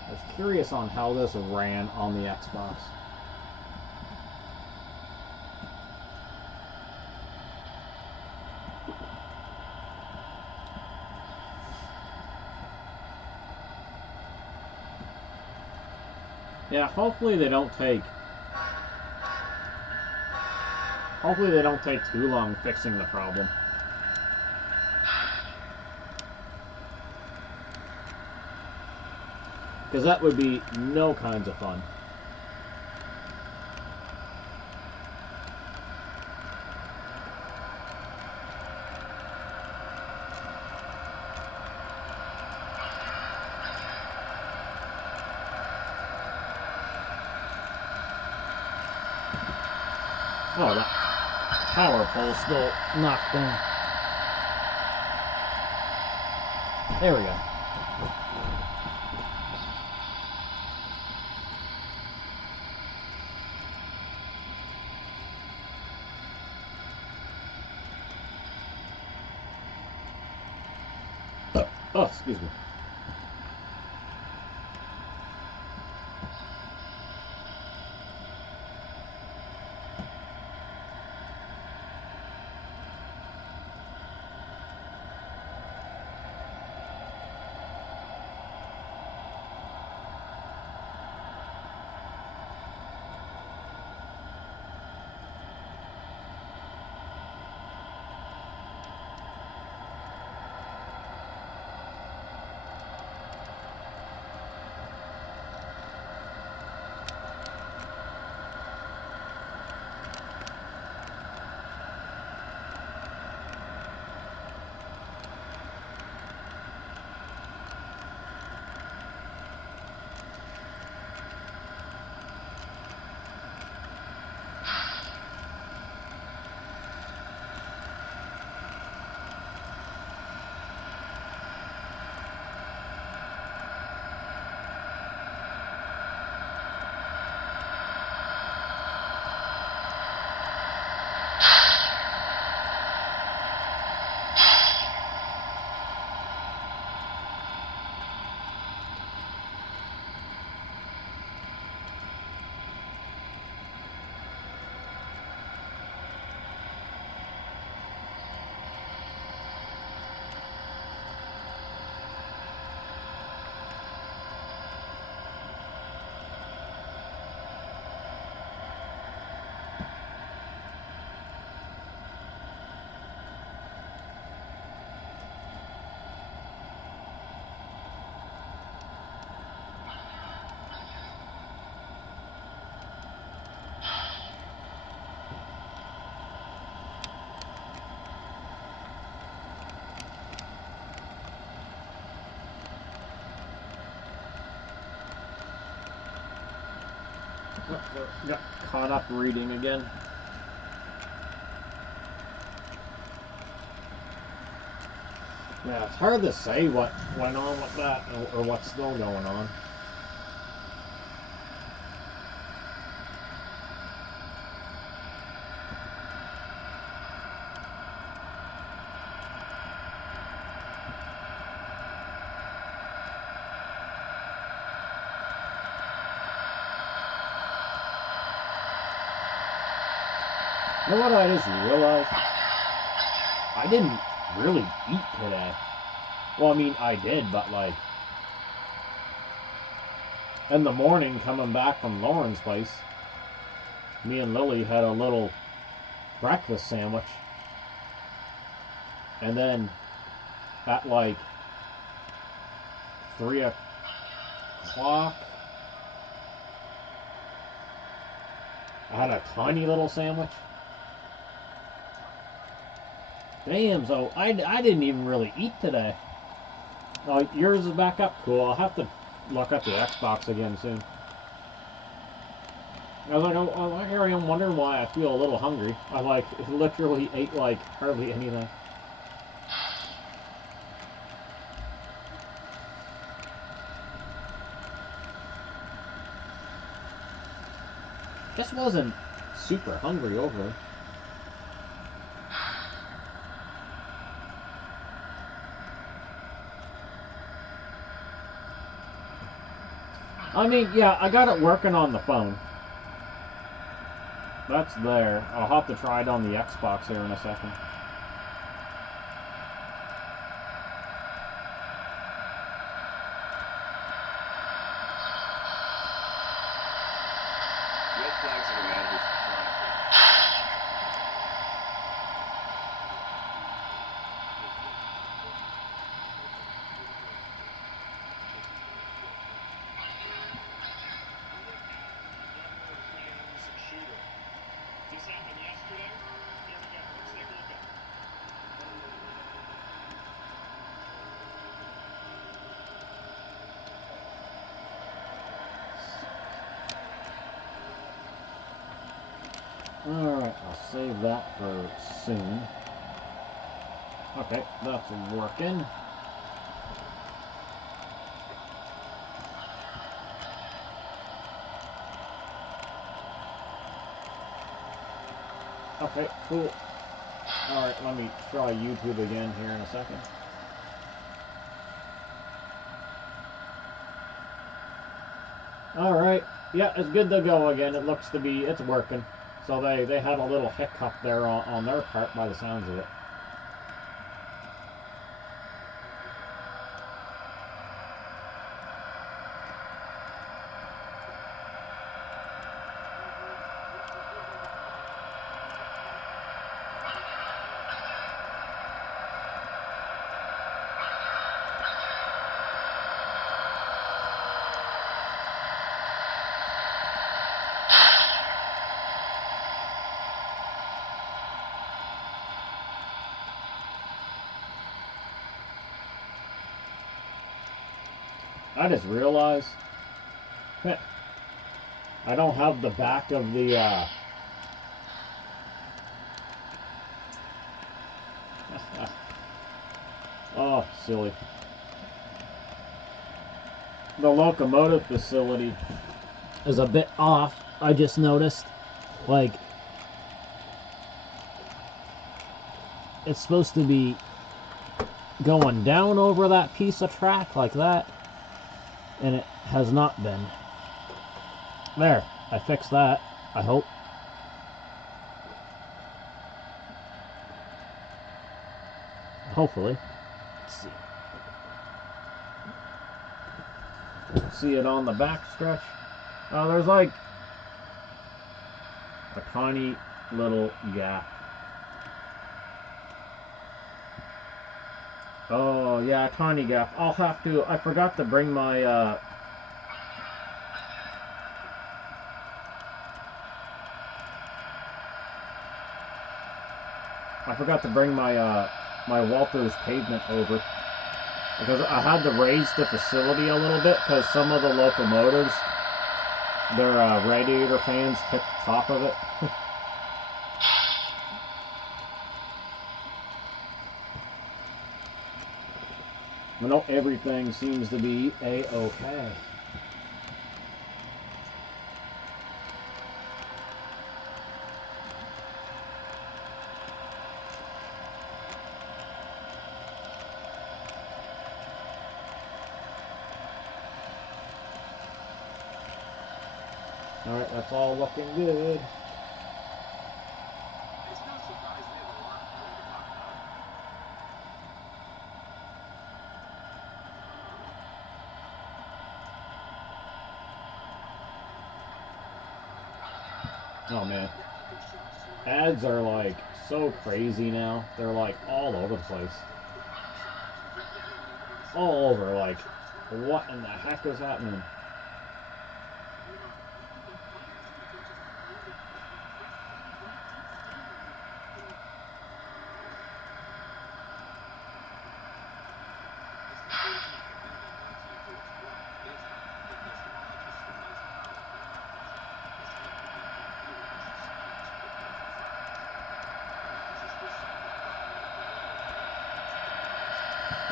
I was curious on how this ran on the Xbox. Yeah, hopefully they don't take too long fixing the problem. Because that would be no kinds of fun. Oh, that power pole's still knocked down. There we go. Oh, excuse me. got caught up reading again. Yeah, it's hard to say what went on with that or what's still going on. You know what I just realized? I didn't really eat today. Well, I mean, I did, but like, in the morning coming back from Lauren's place, me and Lily had a little breakfast sandwich. And then at like 3 o'clock, I had a tiny little sandwich. Damn, so I didn't even really eat today. Oh, yours is back up? Cool. I'll have to look at the Xbox again soon. I was like, oh, here I am wondering why I feel a little hungry. I like literally ate like hardly anything. Just wasn't super hungry over. I mean, yeah, I got it working on the phone. That's there. I'll have to try it on the Xbox here in a second. Red flags of a man who's chronic. This happened yesterday. Here we go. Let's take a look at it. Alright, I'll save that for soon. Okay, that's working. Okay, cool. Alright, let me try YouTube again here in a second. Alright, yeah, it's good to go again. It looks to be, it's working. So they had a little hiccup there on their part by the sounds of it. I just realized I don't have the back of the oh, silly. The locomotive facility is a bit off. I just noticed, like, it's supposed to be going down over that piece of track like that, and it has not been. There, I fixed that, I hope. Hopefully. Let's see. See it on the back stretch. Oh, there's like a tiny little gap. Oh, yeah, a tiny gap. I'll have to, I forgot to bring my, my Walters pavement over. Because I had to raise the facility a little bit because some of the locomotives Their radiator fans hit the top of it. I know everything seems to be a-okay. Alright, that's all looking good. It's no surprise we have a lot more to talk about. Oh man. Ads are like so crazy now. They're like all over the place. All over, like, what in the heck is happening?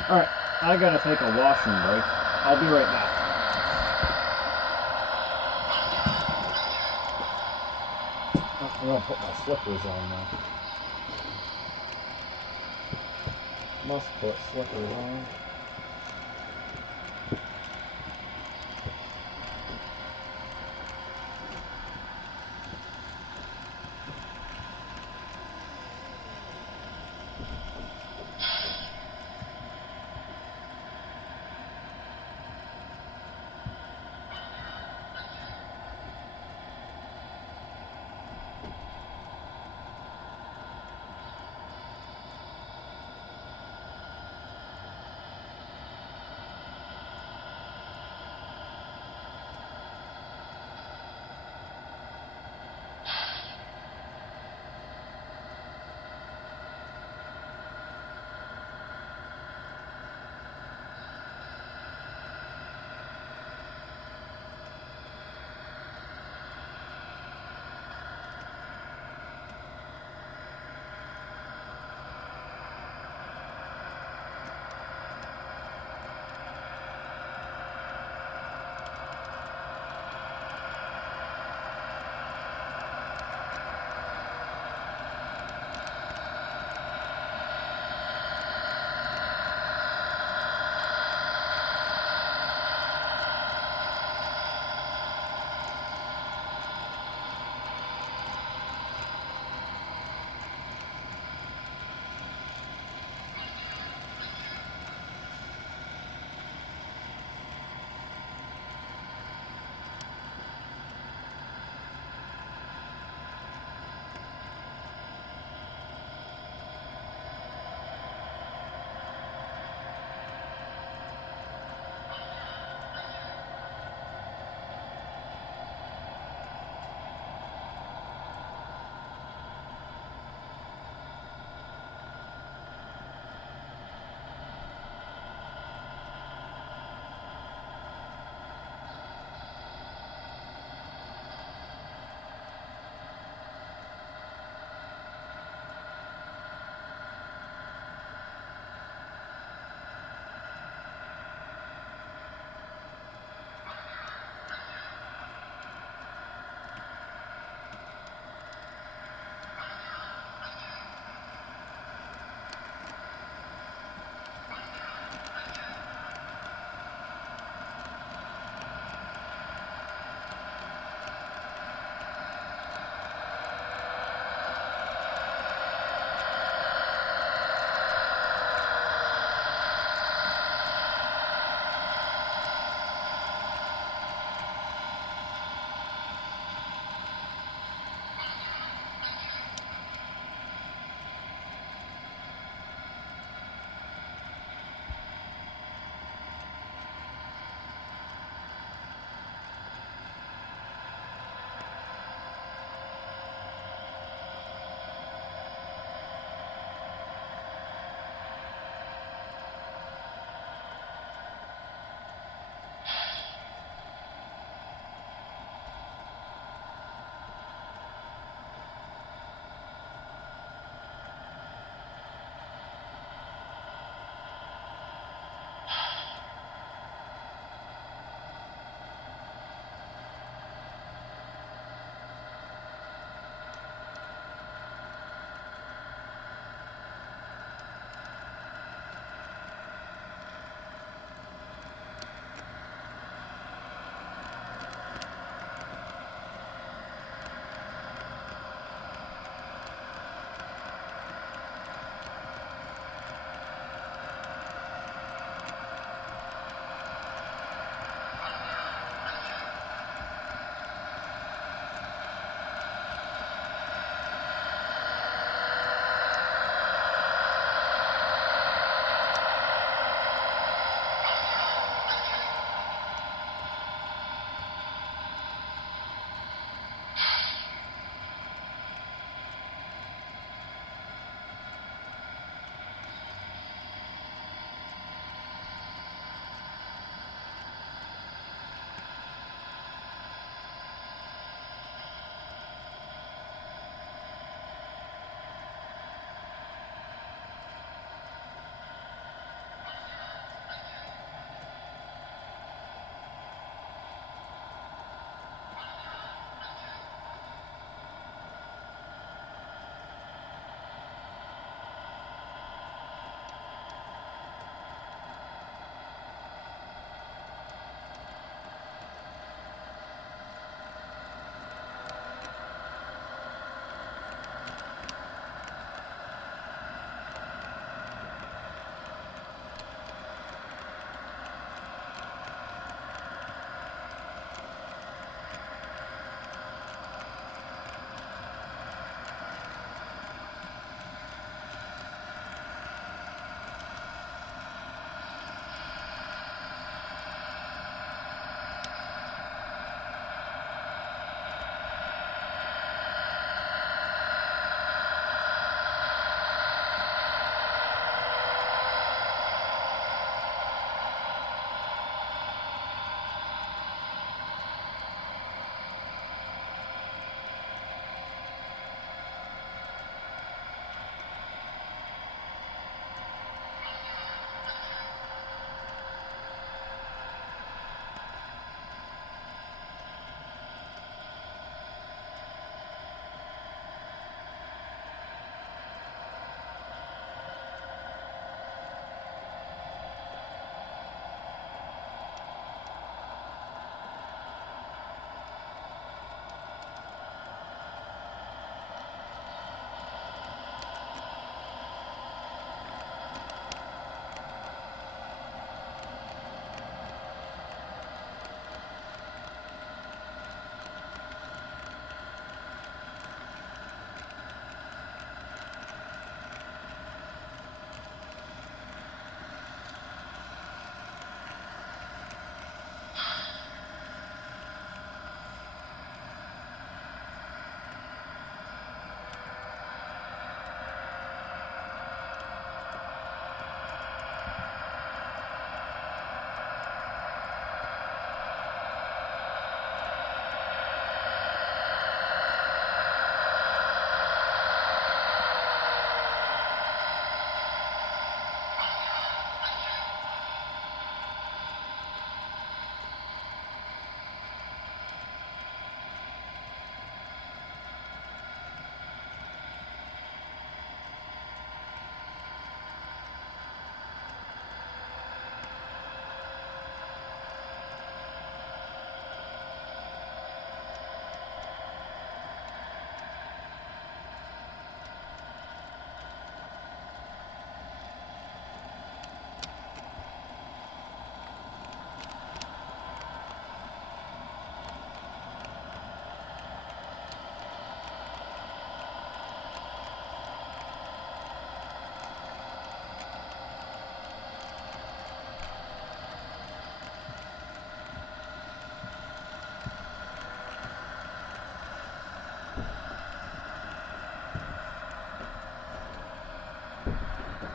Alright, I gotta take a washroom break. I'll be right back. I'm gonna put my slippers on now. Must put slippers on.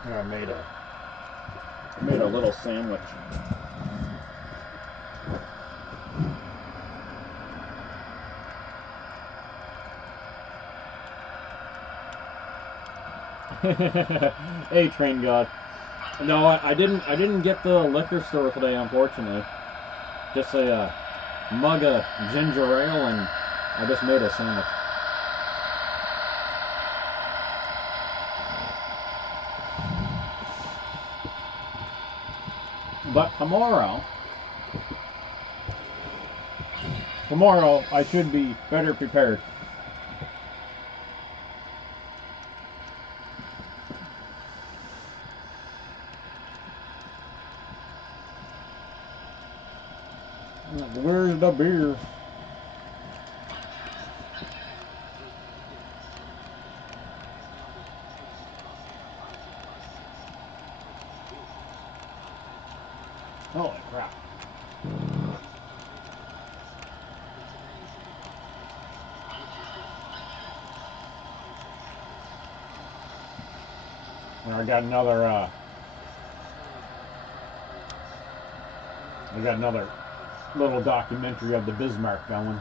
I made a little sandwich. Hey, Train God. No, I didn't get the liquor store today, unfortunately. Just a mug of ginger ale, and I just made a sandwich. But tomorrow I should be better prepared. Where's the beer? Holy crap. I got another little documentary of the Bismarck going.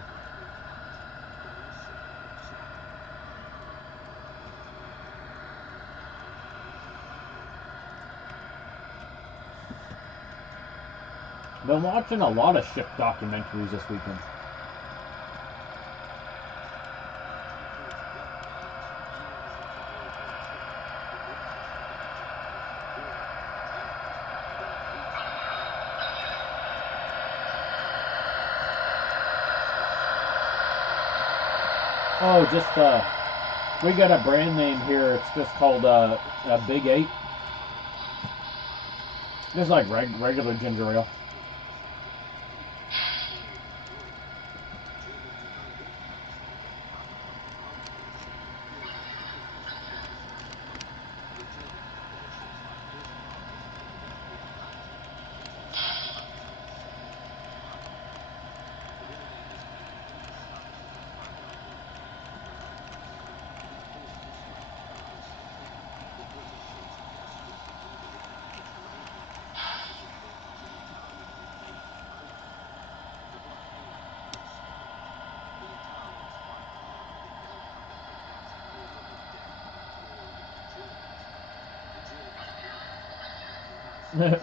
Been watching a lot of ship documentaries this weekend. Oh, just we got a brand name here. It's just called a Big 8. Just like regular ginger ale.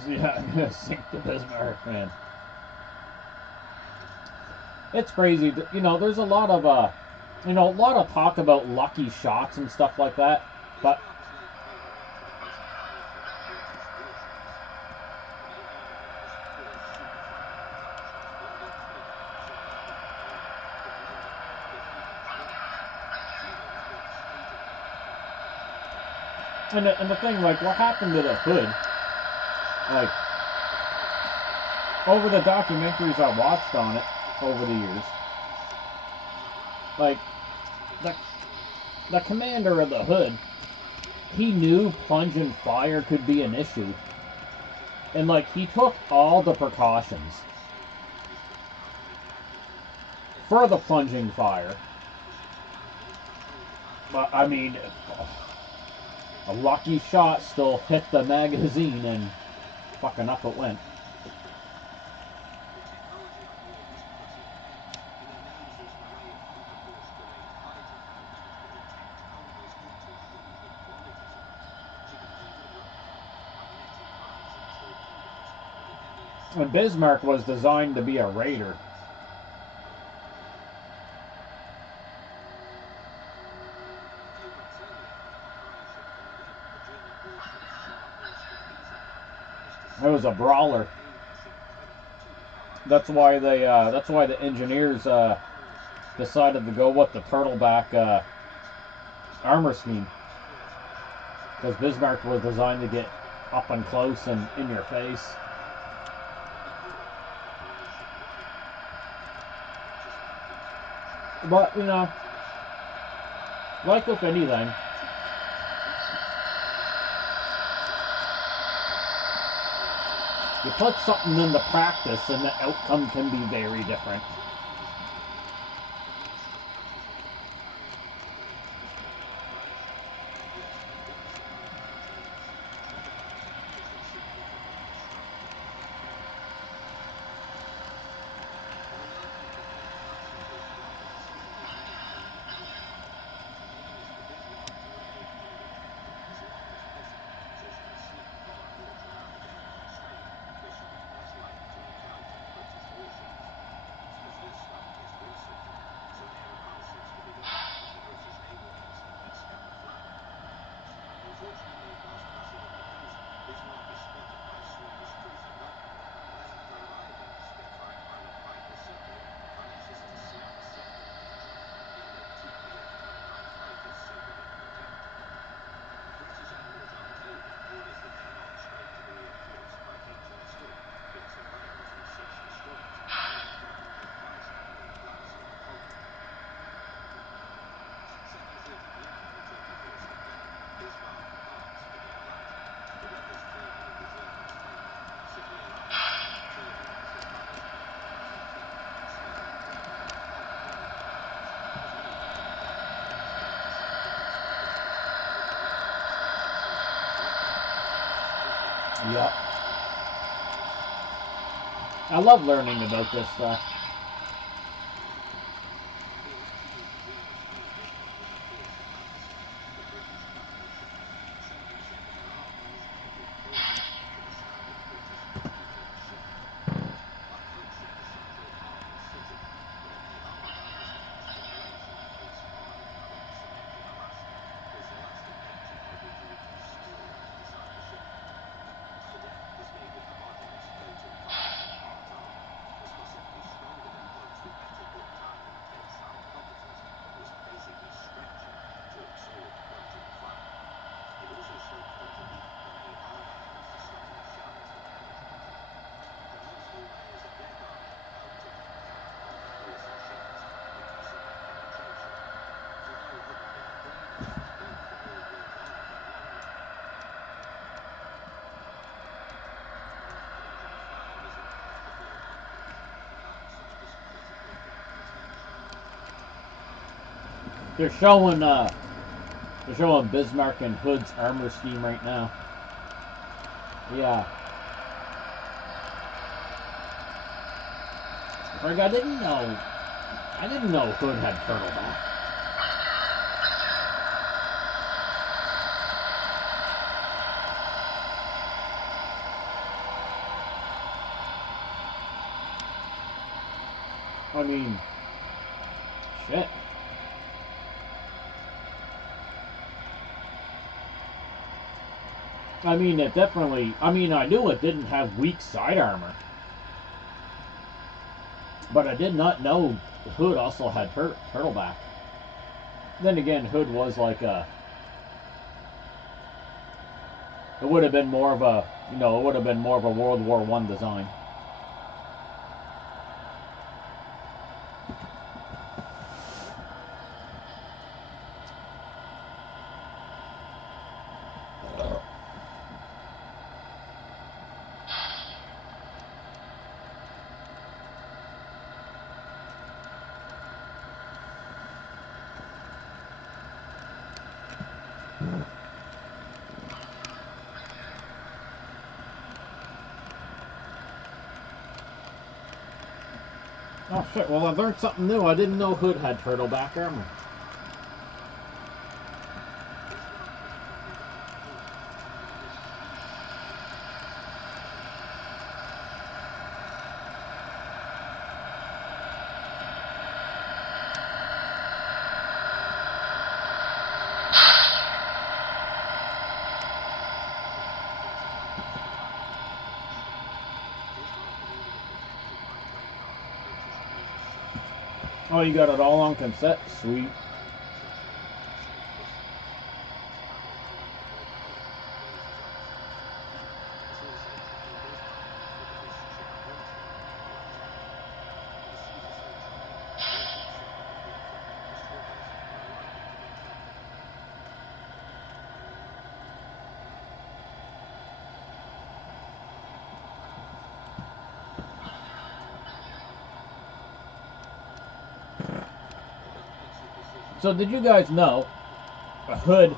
Yeah, sink the Bismarck, man. It's crazy. There's a lot of a lot of talk about lucky shots and stuff like that, but and the thing, like, what happened to the hood? Like, over the documentaries I watched on it over the years, like, the commander of the hood, he knew plunging fire could be an issue. And, like, he took all the precautions for the plunging fire. But, I mean, a lucky shot still hit the magazine and fucking up it went. And Bismarck was designed to be a raider. It was a brawler. That's why the engineers decided to go with the turtleback armor scheme, because Bismarck was designed to get up and close and in your face. But like with anything, you put something into practice and the outcome can be very different. Yep. I love learning about this stuff. They're showing Bismarck and Hood's armor scheme right now. Yeah. Greg, I didn't know Hood had turtleback. I mean, shit. I mean, it definitely... I mean, I knew it didn't have weak side armor. But I did not know Hood also had turtleback. Then again, Hood was like a... It would have been more of a... You know, it would have been more of a World War I design. Oh shit, well I learned something new. I didn't know Hood had turtleback armor. Oh, you got it all on cassette? Sweet. So did you guys know Hood,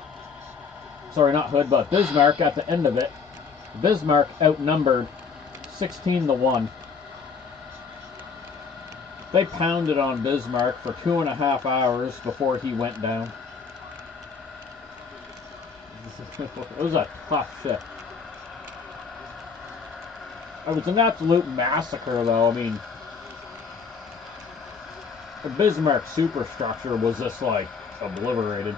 sorry not Hood, but Bismarck at the end of it, Bismarck outnumbered 16-1. They pounded on Bismarck for 2.5 hours before he went down. It was a tough shit. It was an absolute massacre though. I mean, the Bismarck superstructure was just like obliterated.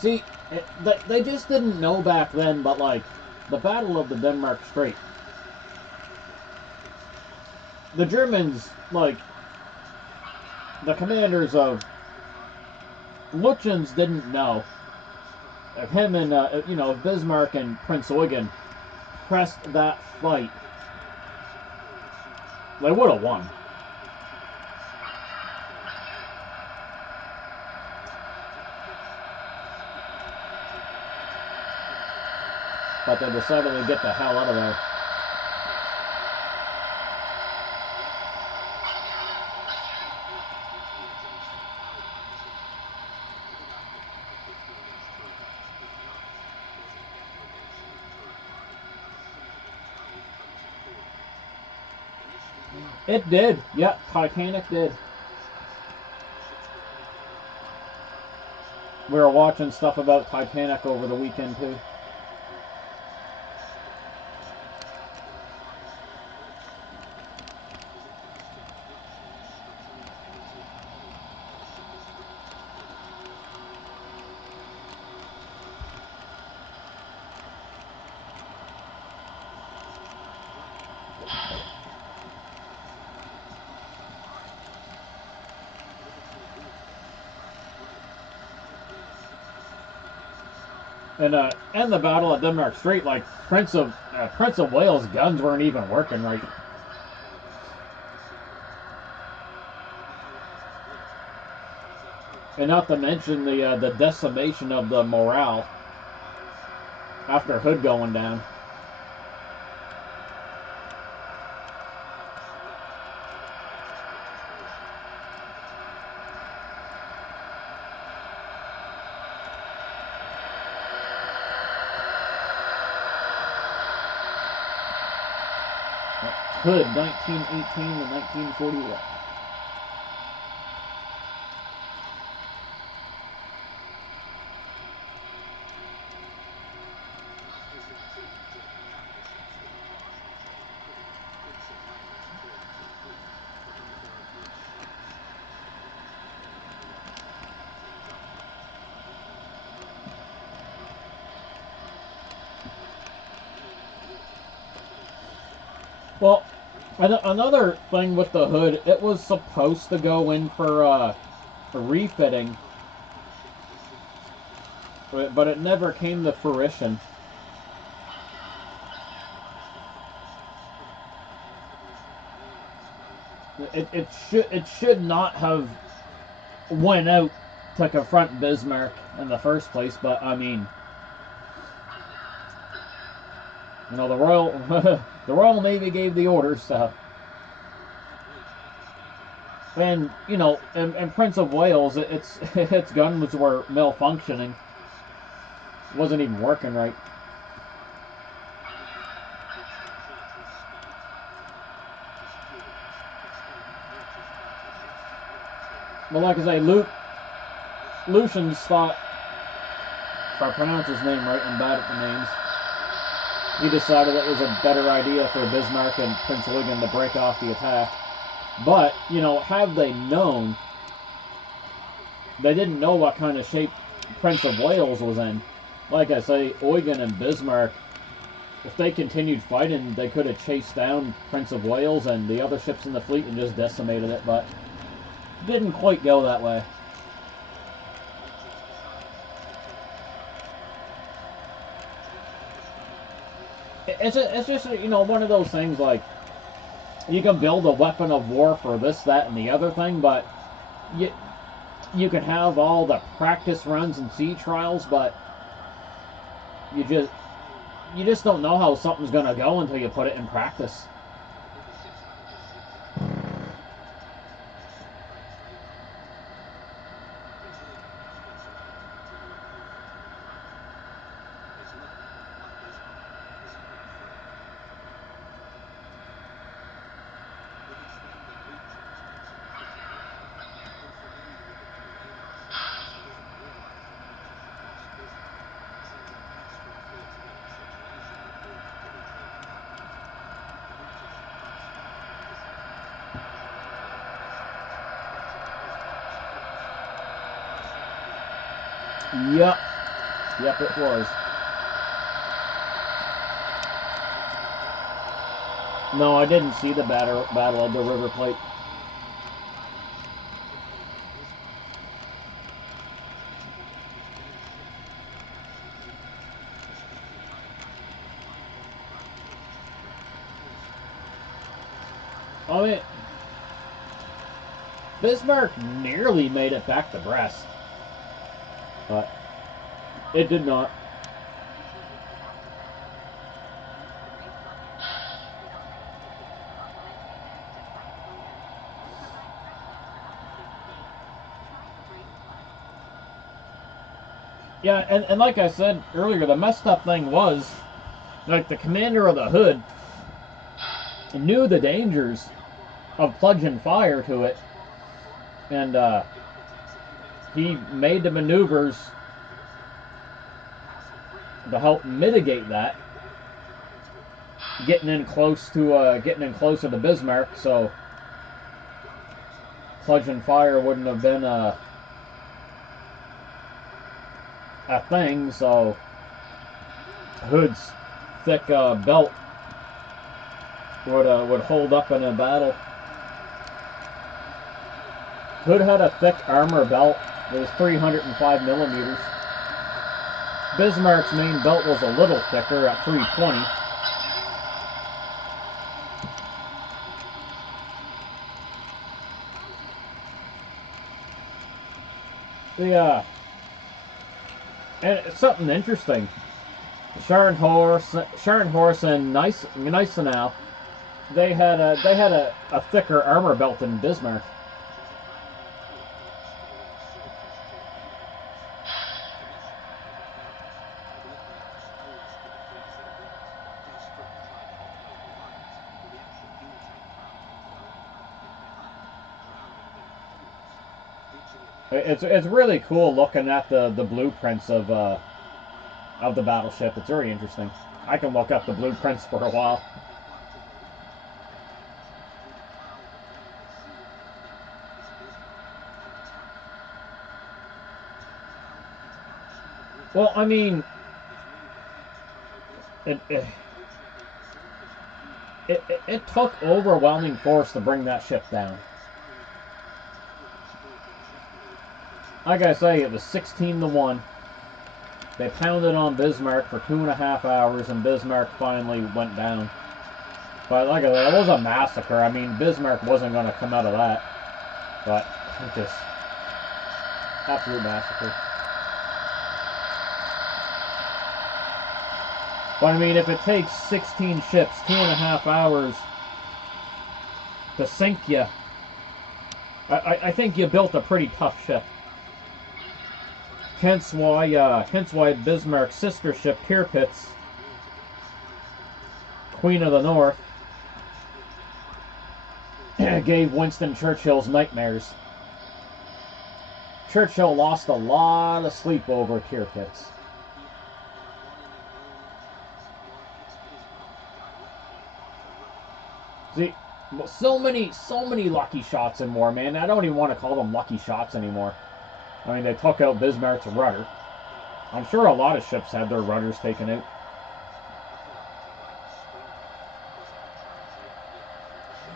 See, they just didn't know back then, but like the Battle of the Denmark Strait, the Germans, like the commanders of Lutyens, didn't know if him and if Bismarck and Prince Eugen pressed that fight, they would have won. But they decided to get the hell out of there. It did. Yep, Titanic did. We were watching stuff about Titanic over the weekend too. And the Battle of Denmark Strait, like Prince of Wales' guns weren't even working right. And not to mention the decimation of the morale after Hood going down. Hood, 1918 to 1941. Well, another thing with the Hood, it was supposed to go in for a refitting, but it never came to fruition. It should not have went out to confront Bismarck in the first place, but I mean, the Royal the Royal Navy gave the orders, so. And and Prince of Wales, its guns were malfunctioning, wasn't even working right. But like I say, Lutyens thought, if I pronounce his name right, I'm bad at the names. He decided it was a better idea for Bismarck and Prince Eugen to break off the attack. But, had they known, they didn't know what kind of shape Prince of Wales was in. Like I say, Eugen and Bismarck, if they continued fighting, they could have chased down Prince of Wales and the other ships in the fleet and just decimated it, but it didn't quite go that way. It's just one of those things, like, you can build a weapon of war for this, that, and the other thing, but you can have all the practice runs and sea trials, but you just don't know how something's gonna go until you put it in practice. Yep. Yep, it was. No, I didn't see the Battle of the River Plate. I mean, Bismarck nearly made it back to Brest, but it did not. Yeah, and like I said earlier, the messed up thing was, like, the commander of the Hood knew the dangers of plunging fire to it, and he made the maneuvers to help mitigate that, getting in close to the Bismarck, so plunging fire wouldn't have been a thing. So Hood's thick belt would hold up in a battle. Hood had a thick armor belt. It was 305 millimeters. Bismarck's main belt was a little thicker at 320. And it's something interesting. Scharnhorst and Gneisenau, they had a thicker armor belt than Bismarck. It's really cool looking at the blueprints of the battleship. It's very interesting. I can look up the blueprints for a while. Well, I mean, it took overwhelming force to bring that ship down. Like I say, it was 16-1. They pounded on Bismarck for 2.5 hours, and Bismarck finally went down. But like I said, it was a massacre. I mean, Bismarck wasn't going to come out of that. But it just absolute massacre. But I mean, if it takes 16 ships, 2.5 hours to sink you, I think you built a pretty tough ship. Hence why Bismarck's sister ship, Tirpitz, Queen of the North, gave Winston Churchill's nightmares. Churchill lost a lot of sleep over Tirpitz. See, so many lucky shots in war, man. I don't even want to call them lucky shots anymore. I mean, they took out Bismarck's rudder. I'm sure a lot of ships had their rudders taken out.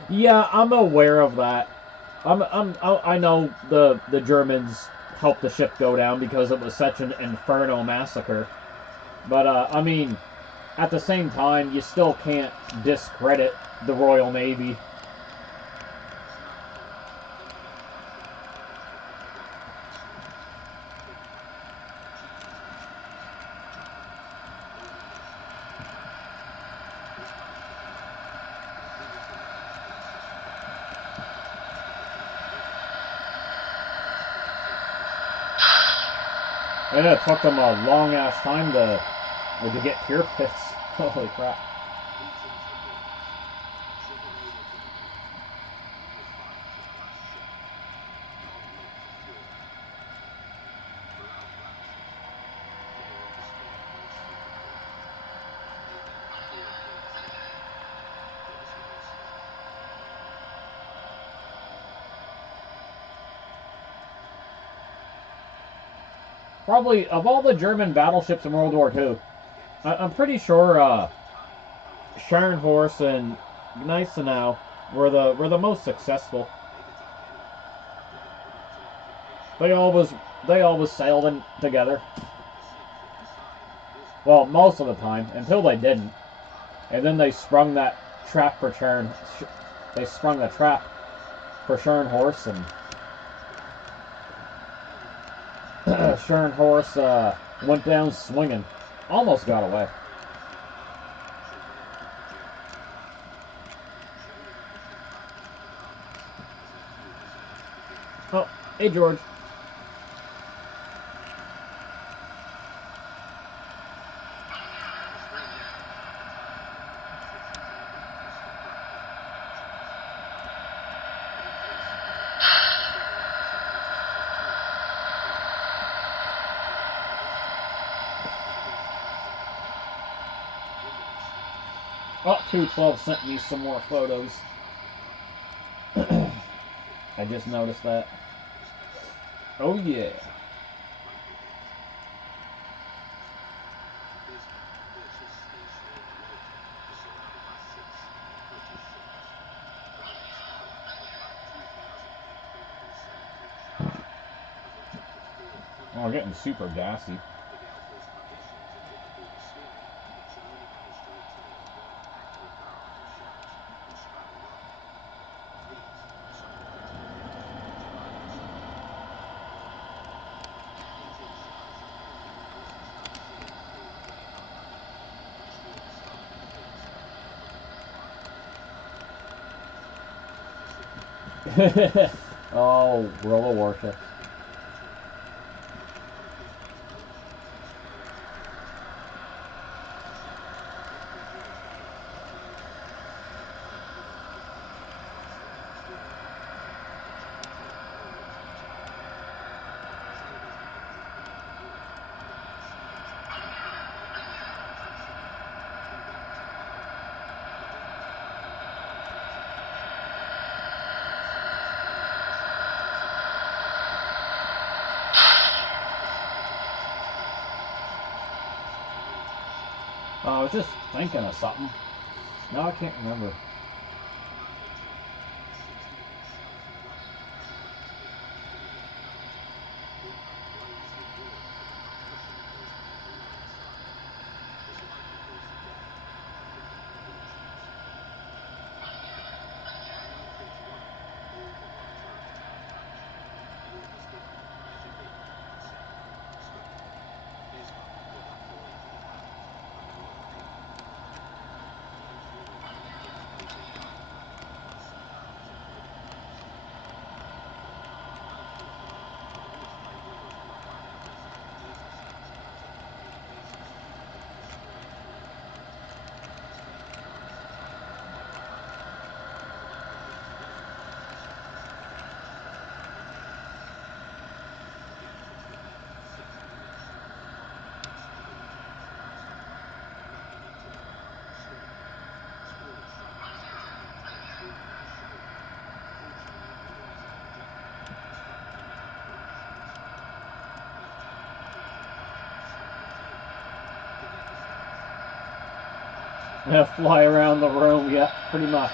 Yeah, I'm aware of that. I know the Germans helped the ship go down because it was such an inferno massacre. But I mean, at the same time, you still can't discredit the Royal Navy. And it took them a long ass time to get Tirpitz. Holy crap. Probably, of all the German battleships in World War II, I'm pretty sure Scharnhorst and Gneisenau were the most successful. They always sailed in together. Well, most of the time, until they didn't, and then they sprung that trap for They sprung the trap for Scharnhorst, and Scharnhorst went down swinging, almost got away. Oh, hey George. Oh, 212 sent me some more photos. I just noticed that. Oh yeah. Oh, getting super gassy. Oh, World of Warships. I was just thinking of something. No, I can't remember. Fly around the room, yeah, pretty much.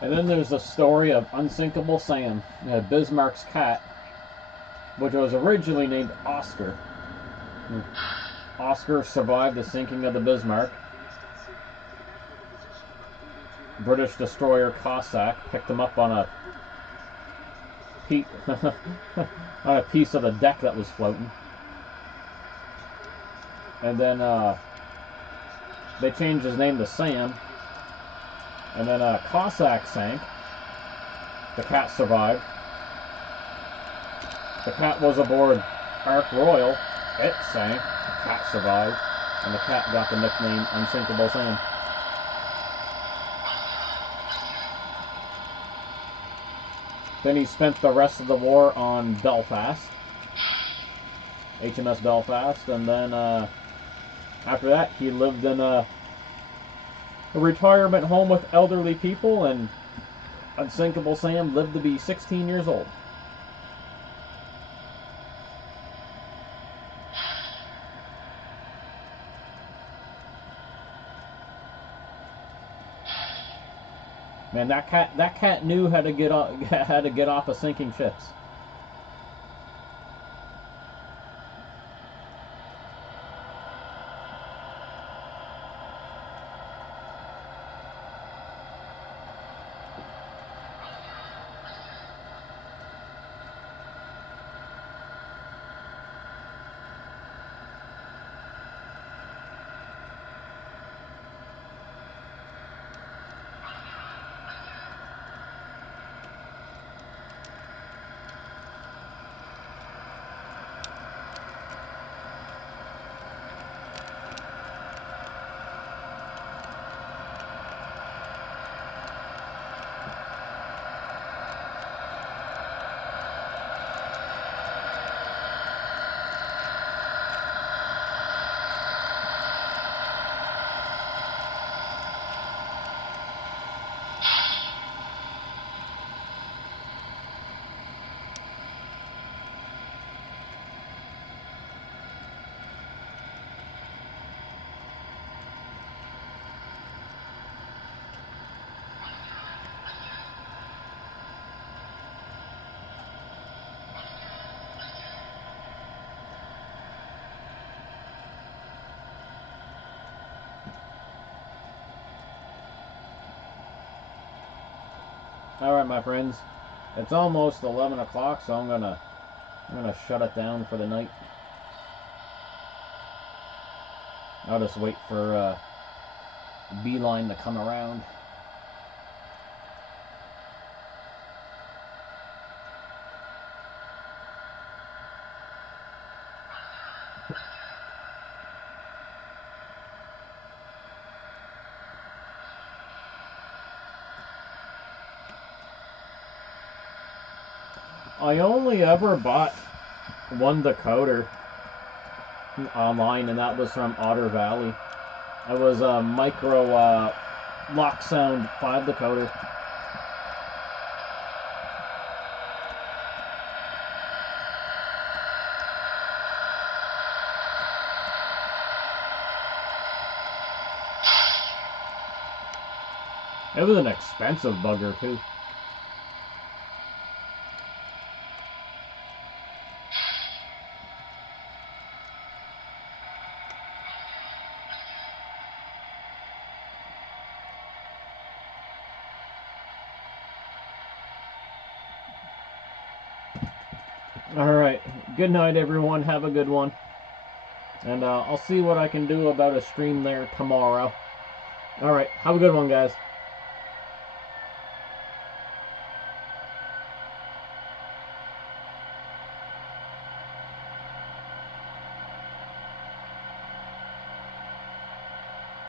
And then there's the story of Unsinkable Sam, Bismarck's cat, which was originally named Oscar. Oscar survived the sinking of the Bismarck. British destroyer Cossack picked him up on a on a piece of the deck that was floating. And then they changed his name to Sam. And then Cossack sank. The cat survived. The cat was aboard Ark Royal. It sank. The cat survived. And the cat got the nickname Unsinkable Sam. Then he spent the rest of the war on Belfast. HMS Belfast. And then after that, he lived in a retirement home with elderly people, and Unsinkable Sam lived to be 16 years old. Man, that cat knew how to get off of sinking ships. Alright, my friends, it's almost 11 o'clock, so I'm gonna shut it down for the night. I'll just wait for Beeline to come around. I only ever bought one decoder online, and that was from Otter Valley. It was a micro lock sound 5 decoder. It was an expensive bugger too. Alright, good night everyone, have a good one. And I'll see what I can do about a stream there tomorrow. Alright, have a good one guys.